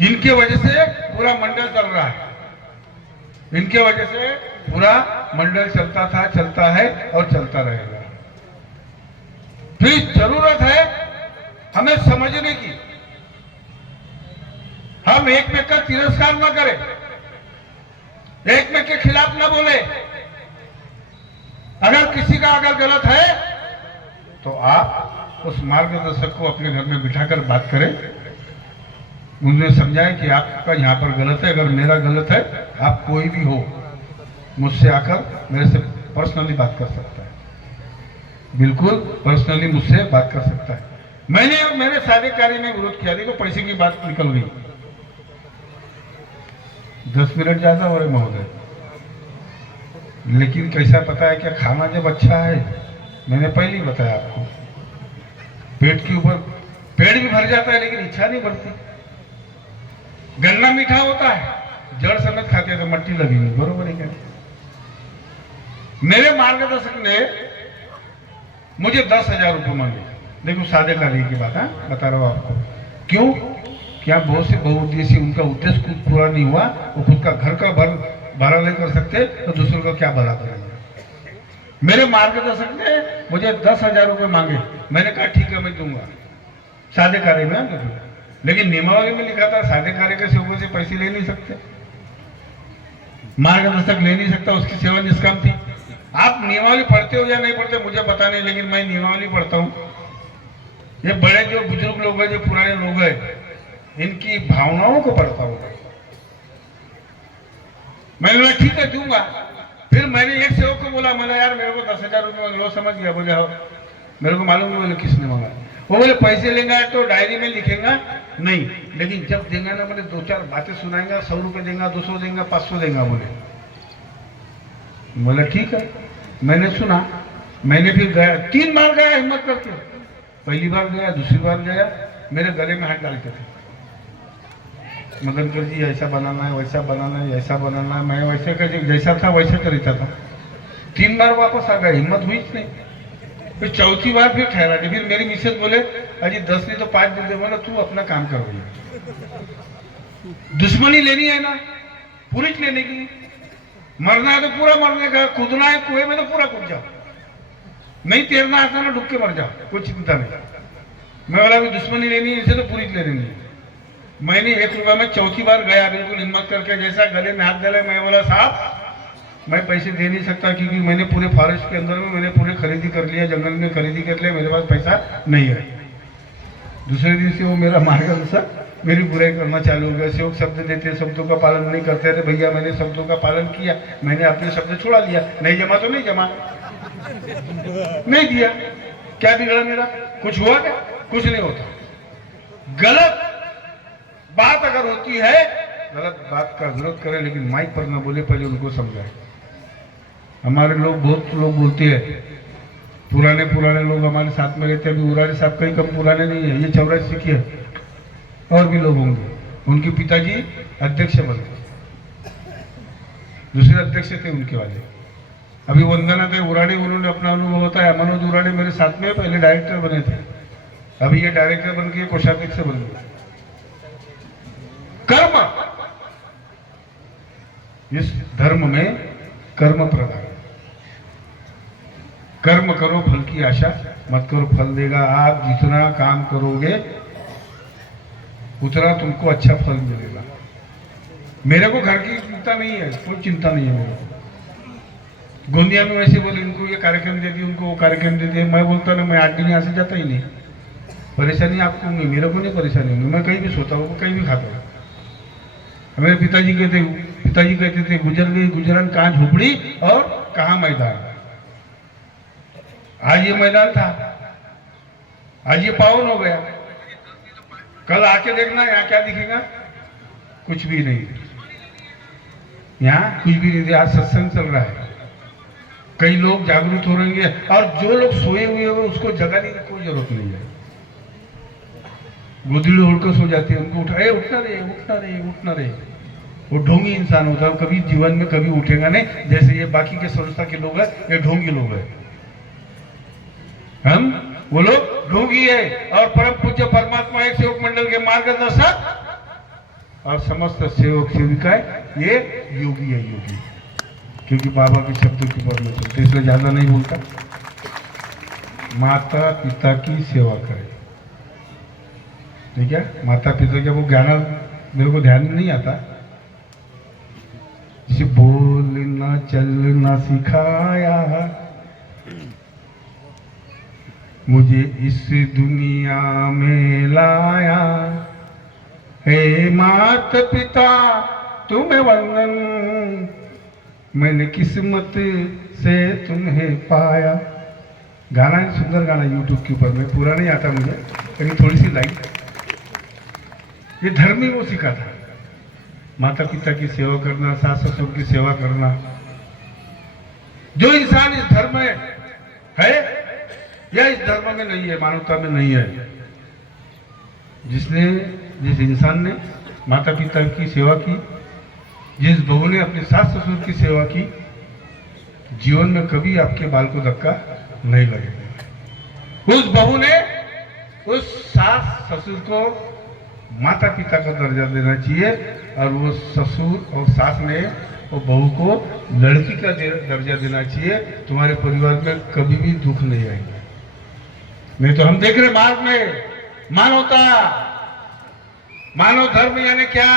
इनके वजह से पूरा मंडल चल रहा है। इनके वजह से पूरा मंडल चलता था, चलता है और चलता रहेगा। फिर जरूरत है हमें समझने की। हम एक में का तिरस्कार न करें, एक में के खिलाफ न बोले। अगर किसी का अगर गलत है तो आप उस मार्गदर्शक को अपने घर में बिठाकर बात करें, उन्हें समझाएं कि आपका यहाँ पर गलत है। अगर मेरा गलत है, आप कोई भी हो मुझसे आकर मेरे से पर्सनली बात कर सकता है, बिल्कुल पर्सनली मुझसे बात कर सकता है। मैंने और मेरे सारे कार्य में विरोध किया। देखो पैसे की बात निकल गई, 10 मिनट ज्यादा हो रहे महोदय, लेकिन कैसा पता है क्या, खाना जब अच्छा है, मैंने पहले ही बताया आपको, पेट के ऊपर पेट भी भर जाता है लेकिन इच्छा नहीं बढ़ती। गन्ना मीठा होता है, जड़ समेत खाते तो मट्टी लगेगी, बरोबर है क्या? मेरे मार्गदर्शक ने मुझे 10,000 रुपये मांगे। देखो सादे कार्य की बात है, बता रहा हूं आपको। क्यों? क्या बहुत से बहुउद्देशीय, उनका उद्देश्य खुद पूरा नहीं हुआ, वो खुद का घर का भला नहीं कर सकते तो दूसरों का क्या भला करेंगे। मेरे मार्गदर्शक ने मुझे 10,000 रुपये मांगे। मैंने कहा ठीक है मैं दूंगा, सादे कार्य में दूंगा। लेकिन नियमावली में लिखा था सादे कार्य के सेवकों से पैसे ले नहीं सकते, मार्गदर्शक ले नहीं सकता, उसकी सेवा निष्काम थी। आप नियमावली पढ़ते हो या नहीं पढ़ते मुझे पता नहीं, लेकिन मैं नियमावली पढ़ता हूँ। ये बड़े जो बुजुर्ग लोग हैं, जो पुराने लोग हैं, इनकी भावनाओं को पढ़ता हूँ। मैंने बोला ठीक है दूंगा। फिर मैंने एक सेवक को बोला, मैंने यार मेरे को 10,000 रुपये मांग लो। समझ गया, बोले हो मेरे को मालूम है। बोले किसने मांगा? वो बोले पैसे लेंगे तो डायरी में लिखेगा नहीं, लेकिन जब देंगे ना बोले 2-4 बातें सुनाएंगा, 100 रुपये देंगे, 200 देंगे, 500 देंगे। बोले ठीक है। मैंने सुना, मैंने फिर गया, 3 बार गया हिम्मत करके। पहली बार गया, दूसरी बार गया, मेरे गले में हाथ डालते थे, मदनकर जी ऐसा बनाना है, वैसा बनाना है, ऐसा बनाना है। मैं वैसे कर जैसा था वैसे करता था। 3 बार वापस आ गया, हिम्मत हुई नहीं। फिर चौथी बार फिर ठहरा दी। फिर मेरी मिसेज बोले अजी 10 नहीं तो 5 दिन दे। बोला तू अपना काम कर रही है, दुश्मनी लेनी है ना पूरी लेने की, मरना है तो पूरा मरने का, कूदना है कुएं में तो पूरा कूद जाओ, नहीं तैरना आता ना डूब के मर जाओ, कोई चिंता नहीं। मैं बोला अभी दुश्मनी लेनी है, इसे तो पूरी ले लेनी है। मैंने 1 रुपया में चौथी बार गया, बिल्कुल हिम्मत करके, जैसा गले में हाथ डाले। मैं बोला साहब मैं पैसे दे नहीं सकता, क्योंकि मैंने पूरे फॉरेस्ट के अंदर में मैंने पूरे खरीदी कर लिया, जंगल में खरीदी कर लिया, मेरे पास पैसा नहीं है। दूसरे दिन से वो मेरा मार्गदर्शक मेरी बुराई करना चालू हो गया। सेवक शब्द देते, शब्दों का पालन नहीं करते। अरे भैया मैंने शब्दों का पालन किया, मैंने अपने शब्द छुड़ा लिया, नहीं जमा तो नहीं जमा, नहीं दिया, क्या बिगड़ा मेरा? कुछ हुआ क्या? कुछ नहीं होता। गलत बात अगर होती है, गलत बात का विरोध करें, लेकिन माइक पर न बोले, पहले उनको समझाए। हमारे लोग बहुत लोग बोलते हैं, पुराने लोग हमारे साथ में रहते हैं। अभी उराड़ी साहब कहीं कम पुराने नहीं है, ये 84 की है, और भी लोग होंगे। उनके पिताजी अध्यक्ष बने, दूसरे अध्यक्ष थे उनके वाले। अभी वंदना थे उराड़ी, उन्होंने अपना अनुभव बताया। मनोज उराड़ी मेरे साथ में पहले डायरेक्टर बने थे, अभी ये डायरेक्टर बन के कोषाध्यक्ष बन गए। कर्म, इस धर्म में कर्म प्रधान। कर्म करो, फल की आशा मत करो, फल देगा। आप जितना काम करोगे उतना तुमको अच्छा फल मिलेगा। मेरे को घर की चिंता नहीं है, कोई चिंता नहीं है मेरे को। गोंदिया में वैसे बोले इनको ये कार्यक्रम दे दिए, उनको वो कार्यक्रम दे दिए। मैं बोलता ना, मैं 8 दिन यहाँ से जाता ही नहीं। परेशानी आपको नहीं, मेरे को नहीं परेशानी होगी। मैं कहीं भी सोता हूँ, कहीं भी खाता हूँ। मेरे पिताजी कहते थे गुजर गई गुजरन, कहाँ झोपड़ी और कहाँ मैदान। आज ये मैदान था, आज ये पावन हो गया। कल आके देखना यहाँ क्या दिखेगा, कुछ भी नहीं। यहाँ कुछ भी नहीं। आज सत्संग चल रहा है, कई लोग जागरूक हो रहेंगे, और जो लोग सोए हुए हैं उसको जगाने की कोई जरूरत नहीं है। गोदड़ी उड़कर सो जाते हैं, उनको उठना रहे। वो ढोंगी इंसान होता है, कभी जीवन में कभी उठेगा नहीं। जैसे ये बाकी के संस्था के लोग हैं, ये ढोंगी लोग हैं। हम वो लोग ढोंगी है, और परम पूज्य परमात्मा एक सेवक मंडल के मार्गदर्शक और समस्त सेवक सेविकाएं ये योगी है, योगी। क्योंकि बाबा के शब्दों के ऊपर में चलते, इसलिए ज्यादा नहीं बोलता। माता पिता की सेवा करें, ठीक है? माता पिता का वो ज्ञान मेरे को ध्यान नहीं आता। जिसे बोलना चलना सिखाया, मुझे इस दुनिया में लाया, हे मात पिता तुम्हें वंदन, मैंने किस्मत से तुम्हें पाया। गाना है, सुंदर गाना यूट्यूब के ऊपर में, पूरा नहीं आता मुझे, लेकिन थोड़ी सी लाइन। ये धर्म ही वो सीखा था, माता पिता की सेवा करना, सास ससुर की सेवा करना। जो इंसान इस धर्म में है या इस धर्म में नहीं है, मानवता में नहीं है, जिस इंसान ने माता पिता की सेवा की, जिस बहू ने अपने सास ससुर की सेवा की, जीवन में कभी आपके बाल को धक्का नहीं लगेगा। उस बहू ने उस सास ससुर को माता पिता का दर्जा देना चाहिए, और वो ससुर और सास ने वो बहू को लड़की का दर्जा देना चाहिए। तुम्हारे परिवार में कभी भी दुख नहीं आएगा। नहीं तो हम देख रहे मार्ग में मानवता, मानव धर्म यानी क्या,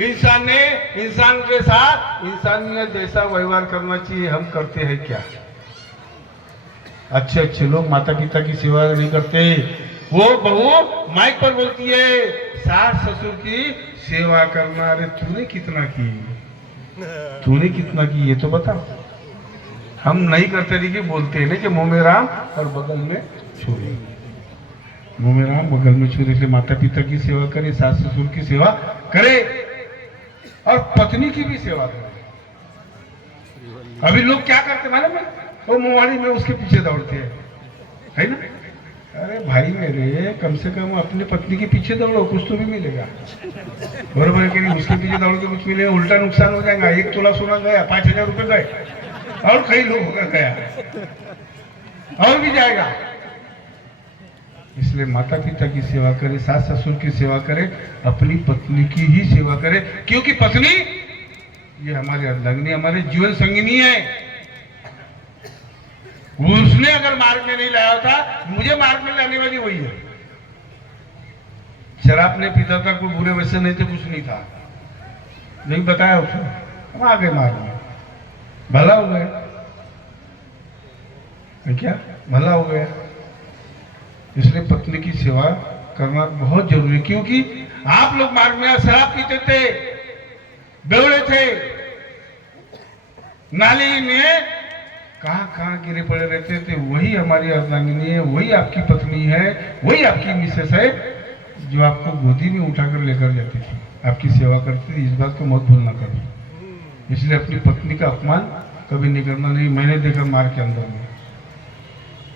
इंसान ने इंसान के साथ इंसानियत जैसा व्यवहार करना चाहिए। हम करते हैं क्या? अच्छे अच्छे लोग माता पिता की सेवा नहीं करते। वो बहू माइक पर बोलती है सास ससुर की सेवा करना। अरे तूने कितना की, तूने कितना की ये तो बता। हम नहीं करते, नहीं कि बोलते हैं कि मुंह में राम और बगल में छुरी। मुंह में राम बगल में छुरी। इसलिए माता पिता की सेवा करे, सास ससुर की सेवा करे, और पत्नी की भी सेवा करे। अभी लोग क्या करते मालूम है? वो मुंहवाड़ी में उसके पीछे दौड़ते हैं, है ना? अरे भाई मेरे, कम से कम अपनी पत्नी के पीछे दौड़ो, कुछ तो भी मिलेगा। बरोबर है कि नहीं? उसके पीछे दौड़ के कुछ मिलेगा, उल्टा नुकसान हो जाएगा। 1 तोला सोना गया, 5,000 रुपए गए, और कई लोगों का गया, और भी जाएगा। इसलिए माता पिता की सेवा करे, सास ससुर की सेवा करे, अपनी पत्नी की ही सेवा करे, क्योंकि पत्नी ये हमारी अर्धांगिनी, हमारे जीवन संगिनी है। उसने अगर मार्ग में नहीं लाया होता, मुझे मार्ग में लाने वाली वही है। शराब नहीं पीता था, कोई बुरे वैसे नहीं थे, कुछ नहीं था, नहीं बताया उसने, हम आ गए मार्ग में, भला हो गया। क्या भला हो गया? इसलिए पत्नी की सेवा करना बहुत जरूरी, क्योंकि आप लोग मार्ग में शराब पीते थे, बेवड़े थे, नाली में कहां गिरे पड़े रहते थे। वही हमारी अर्धांगिनी है, वही आपकी पत्नी है, वही आपकी मिसेस है, जो आपको गोदी में उठाकर लेकर जाती थी, आपकी सेवा करती थी। इस बात को मत भूलना कभी। इसलिए अपनी पत्नी का अपमान कभी नहीं करना। नहीं, मैंने देखा मार्ग के अंदर में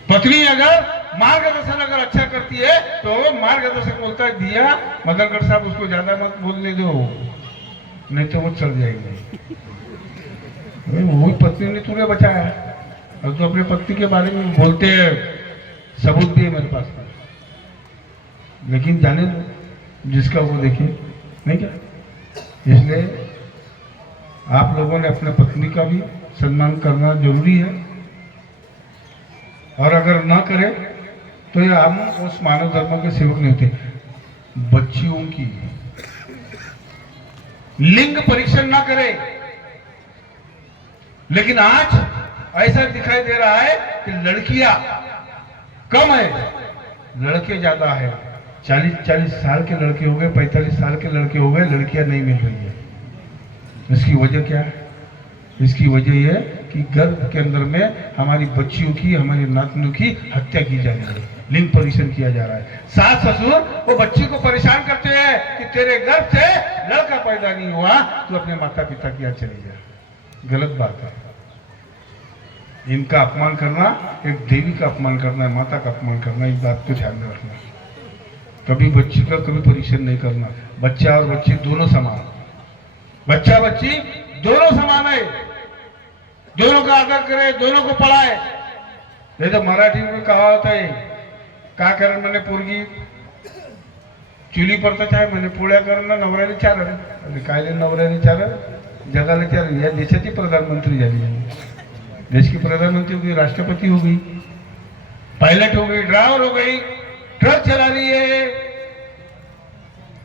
पत्नी अगर मार्गदर्शन अगर अच्छा करती है तो मार्गदर्शक बोलता है दिया मदनगढ़ साहब, उसको ज्यादा मत बोलने दो, नहीं तो वो चल जाएगी। वही पत्नी ने तुझे बचाया, और तो अपने पत्नी के बारे में बोलते हैं, सबूत भी है मेरे पास, लेकिन जाने दो जिसका वो देखिए, नहीं क्या? इसलिए आप लोगों ने अपने पत्नी का भी सम्मान करना जरूरी है, और अगर ना करें तो ये हम उस मानव धर्मों के सेवक नहीं होते। बच्चियों की लिंग परीक्षण ना करें, लेकिन आज ऐसा दिखाई दे रहा है कि लड़कियां कम है, लड़के ज्यादा है। 40 साल के लड़के हो गए, 45 साल के लड़के हो गए, लड़कियां नहीं मिल रही है। इसकी वजह क्या है? इसकी वजह यह है कि गर्भ के अंदर में हमारी बच्चियों की, हमारी नातनियों की हत्या की जा रही है, लिंग परीक्षण किया जा रहा है। सास ससुर वो बच्ची को परेशान करते हैं कि तेरे गर्भ से लड़का पैदा नहीं हुआ, तू अपने माता पिता की यहाँ चली जा। गलत बात है। इनका अपमान करना एक देवी का अपमान करना है, माता का अपमान करना। इस बात को ध्यान में रखना। कभी बच्ची का कभी परीक्षण नहीं करना। बच्चा और बच्ची दोनों समान, बच्चा बच्ची दोनों समान है, दोनों का आदर करे, दोनों को पढ़ाए। नहीं तो मराठी में कहा होता है, का करण मैंने पोरगी चुली पर तर आहे म्हणे, पोळ्या करणं नवऱ्याने चारण. अरे काय नवऱ्याने चारण, जगाला चारण. या देशाची प्रधानमंत्री झाली, देश की प्रधानमंत्री हो गई, राष्ट्रपति हो गई, पायलट हो गई, ड्राइवर हो गई, ट्रक चला रही है,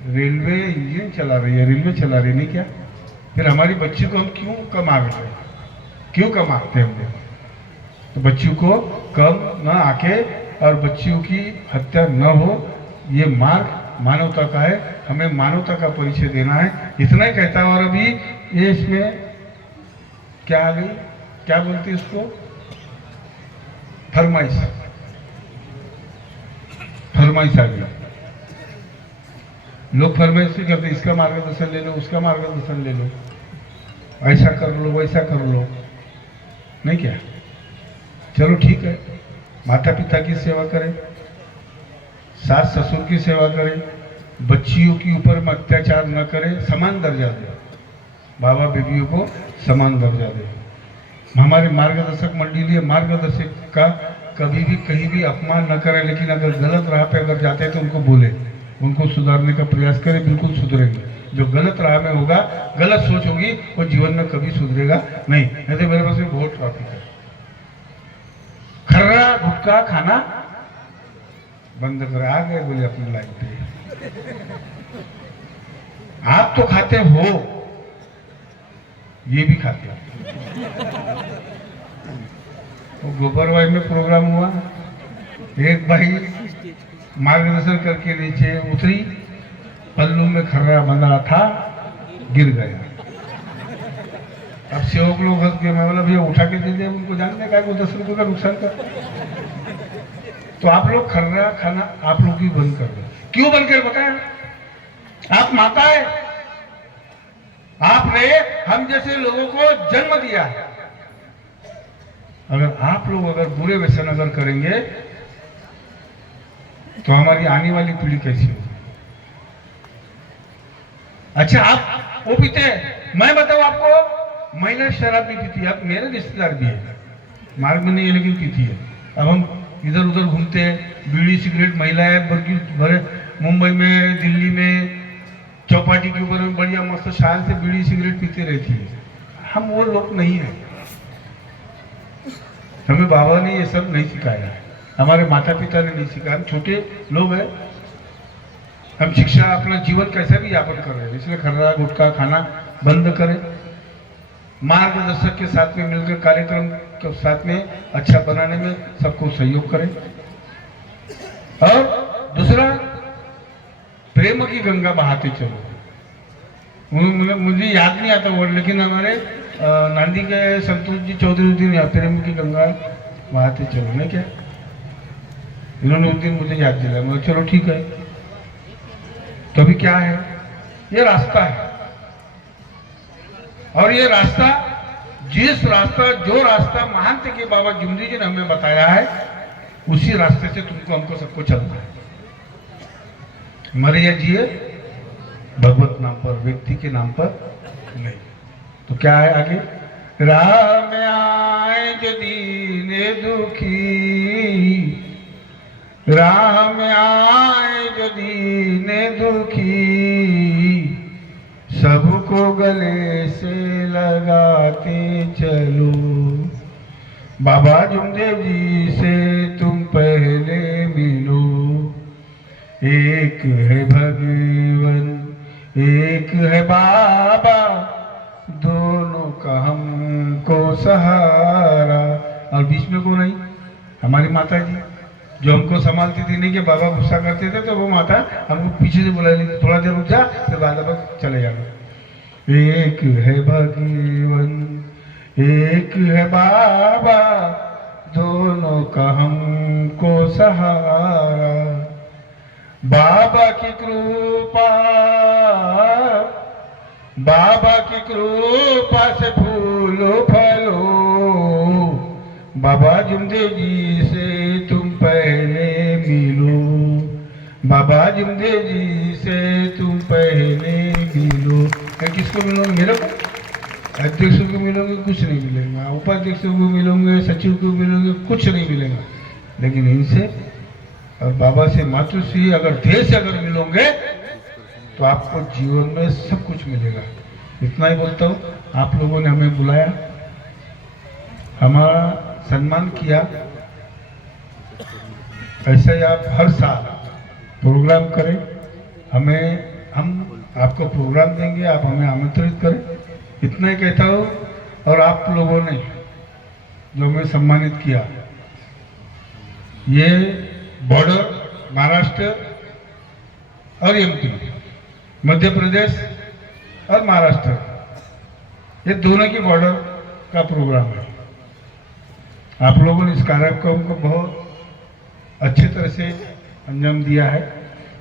रेलवे इंजन चला रही है, रेलवे चला रही नहीं क्या? फिर हमारी बच्ची को हम क्यों कम आगे, क्यों कम आते हैं? तो बच्चियों को कम ना आके और बच्चियों की हत्या न हो, ये मार्ग मानवता का है, हमें मानवता का परिचय देना है, इतना ही कहता हूं। और अभी ये इसमें क्या आ गई, क्या बोलते इसको, फरमाइश आ गई। लोग फरमाइश भी करते, इसका मार्गदर्शन ले लो, उसका मार्गदर्शन ले लो, ऐसा कर लो, वैसा कर लो, नहीं क्या? चलो ठीक है, माता पिता की सेवा करें, सास ससुर की सेवा करें, बच्चियों के ऊपर में अत्याचार न करें, समान दर्जा दें, बाबा बेबियों को समान दर्जा दें। हमारे मार्गदर्शक मंडलीय मार्गदर्शक का कभी भी कहीं भी अपमान न करें, लेकिन अगर गलत राह पे अगर जाते हैं तो उनको बोले, उनको सुधारने का प्रयास करें, बिल्कुल सुधरेंगे। जो गलत राह में होगा, गलत सोच होगी, वो जीवन में कभी सुधरेगा नहीं। तो मेरे पास में बहुत ट्रॉफिक है, खर्रा गुटखा खाना बंद कर, आ गए बोले अपनी लाइन पे। आप तो खाते हो, ये भी खाते हो। तो गोबरवाई में प्रोग्राम हुआ, एक भाई मार्गदर्शन करके नीचे उतरी, पल्लू में खर्रा बंधा था, गिर गया। अब सेवक लोग हंस गए, मैं बोला भैया उठा के दे दे, उनको जानने का को 10 रुपए का नुकसान कर। तो आप लोग खर्रा खाना आप लोग भी बंद कर दो। क्यों बंद कर बताएं? आप माता है, आपने हम जैसे लोगों को जन्म दिया है। अगर आप लोग अगर बुरे व्यसन अगर करेंगे तो हमारी आने वाली पीढ़ी कैसी होगी? अच्छा, आप वो पीते हैं, मैं बताऊं आपको, महिला शराब भी पीती है। अब मेरे रिश्तेदार भी है, मार्ग में नहीं है लेकिन पीती है। अब हम इधर उधर घूमते हैं, बीड़ी सिगरेट महिलाएं भरे मुंबई में, दिल्ली में, चौपाटी के ऊपर बढ़िया मस्त शान से बीड़ी सिगरेट पीते रहती है। हम वो लोग नहीं है, हमें बाबा ने ये सब नहीं सिखाया है, हमारे माता पिता ने नहीं सिखाया। हम छोटे लोग हैं, हम शिक्षा अपना जीवन कैसे भी यापन कर रहे हैं, इसलिए खर्रा गुटखा खाना बंद करें, मार्गदर्शक के साथ में मिलकर कार्यक्रम के साथ में अच्छा बनाने में सबको सहयोग करें। और दूसरा, प्रेम की गंगा बहाते चलो। मुझे याद नहीं आता वर्ड, लेकिन हमारे नांदी के संतोष जी चौधरी दिन प्रेम की गंगा बहाते चलो, नहीं क्या? इन्होंने उस दिन मुझे याद दिलाया, मैं चलो ठीक है। तो अभी क्या है, ये रास्ता है, और ये रास्ता जो रास्ता महंत के बाबा जुमदी जी ने हमें बताया है, उसी रास्ते से तुमको हमको सबको चलना है। मरे या जिए भगवत नाम पर, व्यक्ति के नाम पर नहीं। तो क्या है आगे, राम आए जो दीने दुखी, राम आए जो दीने दुखी, सबको गले से लगाते चलो। बाबा जुमदेव जी से तुम पहले मिलो, एक है भगवन एक है बाबा, दोनों का हमको सहारा। और बीच में को नहीं, हमारी माता जी जो हमको संभालती थी, नहीं कि बाबा गुस्सा करते थे तो वो माता हमको पीछे से बुला लेती, थोड़ा देर रुक जा, फिर बाद चले जाना। एक है भगवन एक है बाबा, दोनों का हमको सहारा। बाबा की कृपा से फूलो फलो, बाबा जुमदेव जी से तुम पहले मिलो, बाबा जुमदेव जी से तुम पहले मिलो। किसको मिलोगे? मेरे को अध्यक्षों को मिलोगे, कुछ नहीं मिलेगा, उपाध्यक्षों को मिलोगे, सचिव को मिलोगे, कुछ नहीं मिलेगा, लेकिन इनसे और बाबा से मातृश्री अगर देह से अगर मिलोगे तो आपको जीवन में सब कुछ मिलेगा। इतना ही बोलता हूँ, आप लोगों ने हमें बुलाया, हमारा सम्मान किया, ऐसे ही आप हर साल प्रोग्राम करें, हम आपको प्रोग्राम देंगे, आप हमें आमंत्रित करें, इतना ही कहता हूँ। और आप लोगों ने जो हमें सम्मानित किया, ये बॉर्डर महाराष्ट्र और एमपी, मध्य प्रदेश और महाराष्ट्र, ये दोनों की बॉर्डर का प्रोग्राम है। आप लोगों ने इस कार्यक्रम को बहुत अच्छी तरह से अंजाम दिया है।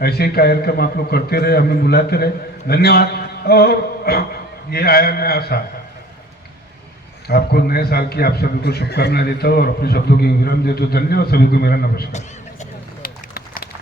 ऐसे ही कार्यक्रम आप लोग करते रहे, हमें बुलाते रहे, धन्यवाद। और ये आया नया साल, आपको नए साल की आप सभी को शुभकामनाएं देता हूँ और अपने शब्दों की विराम देता हूँ। धन्यवाद सभी को, मेरा नमस्कार।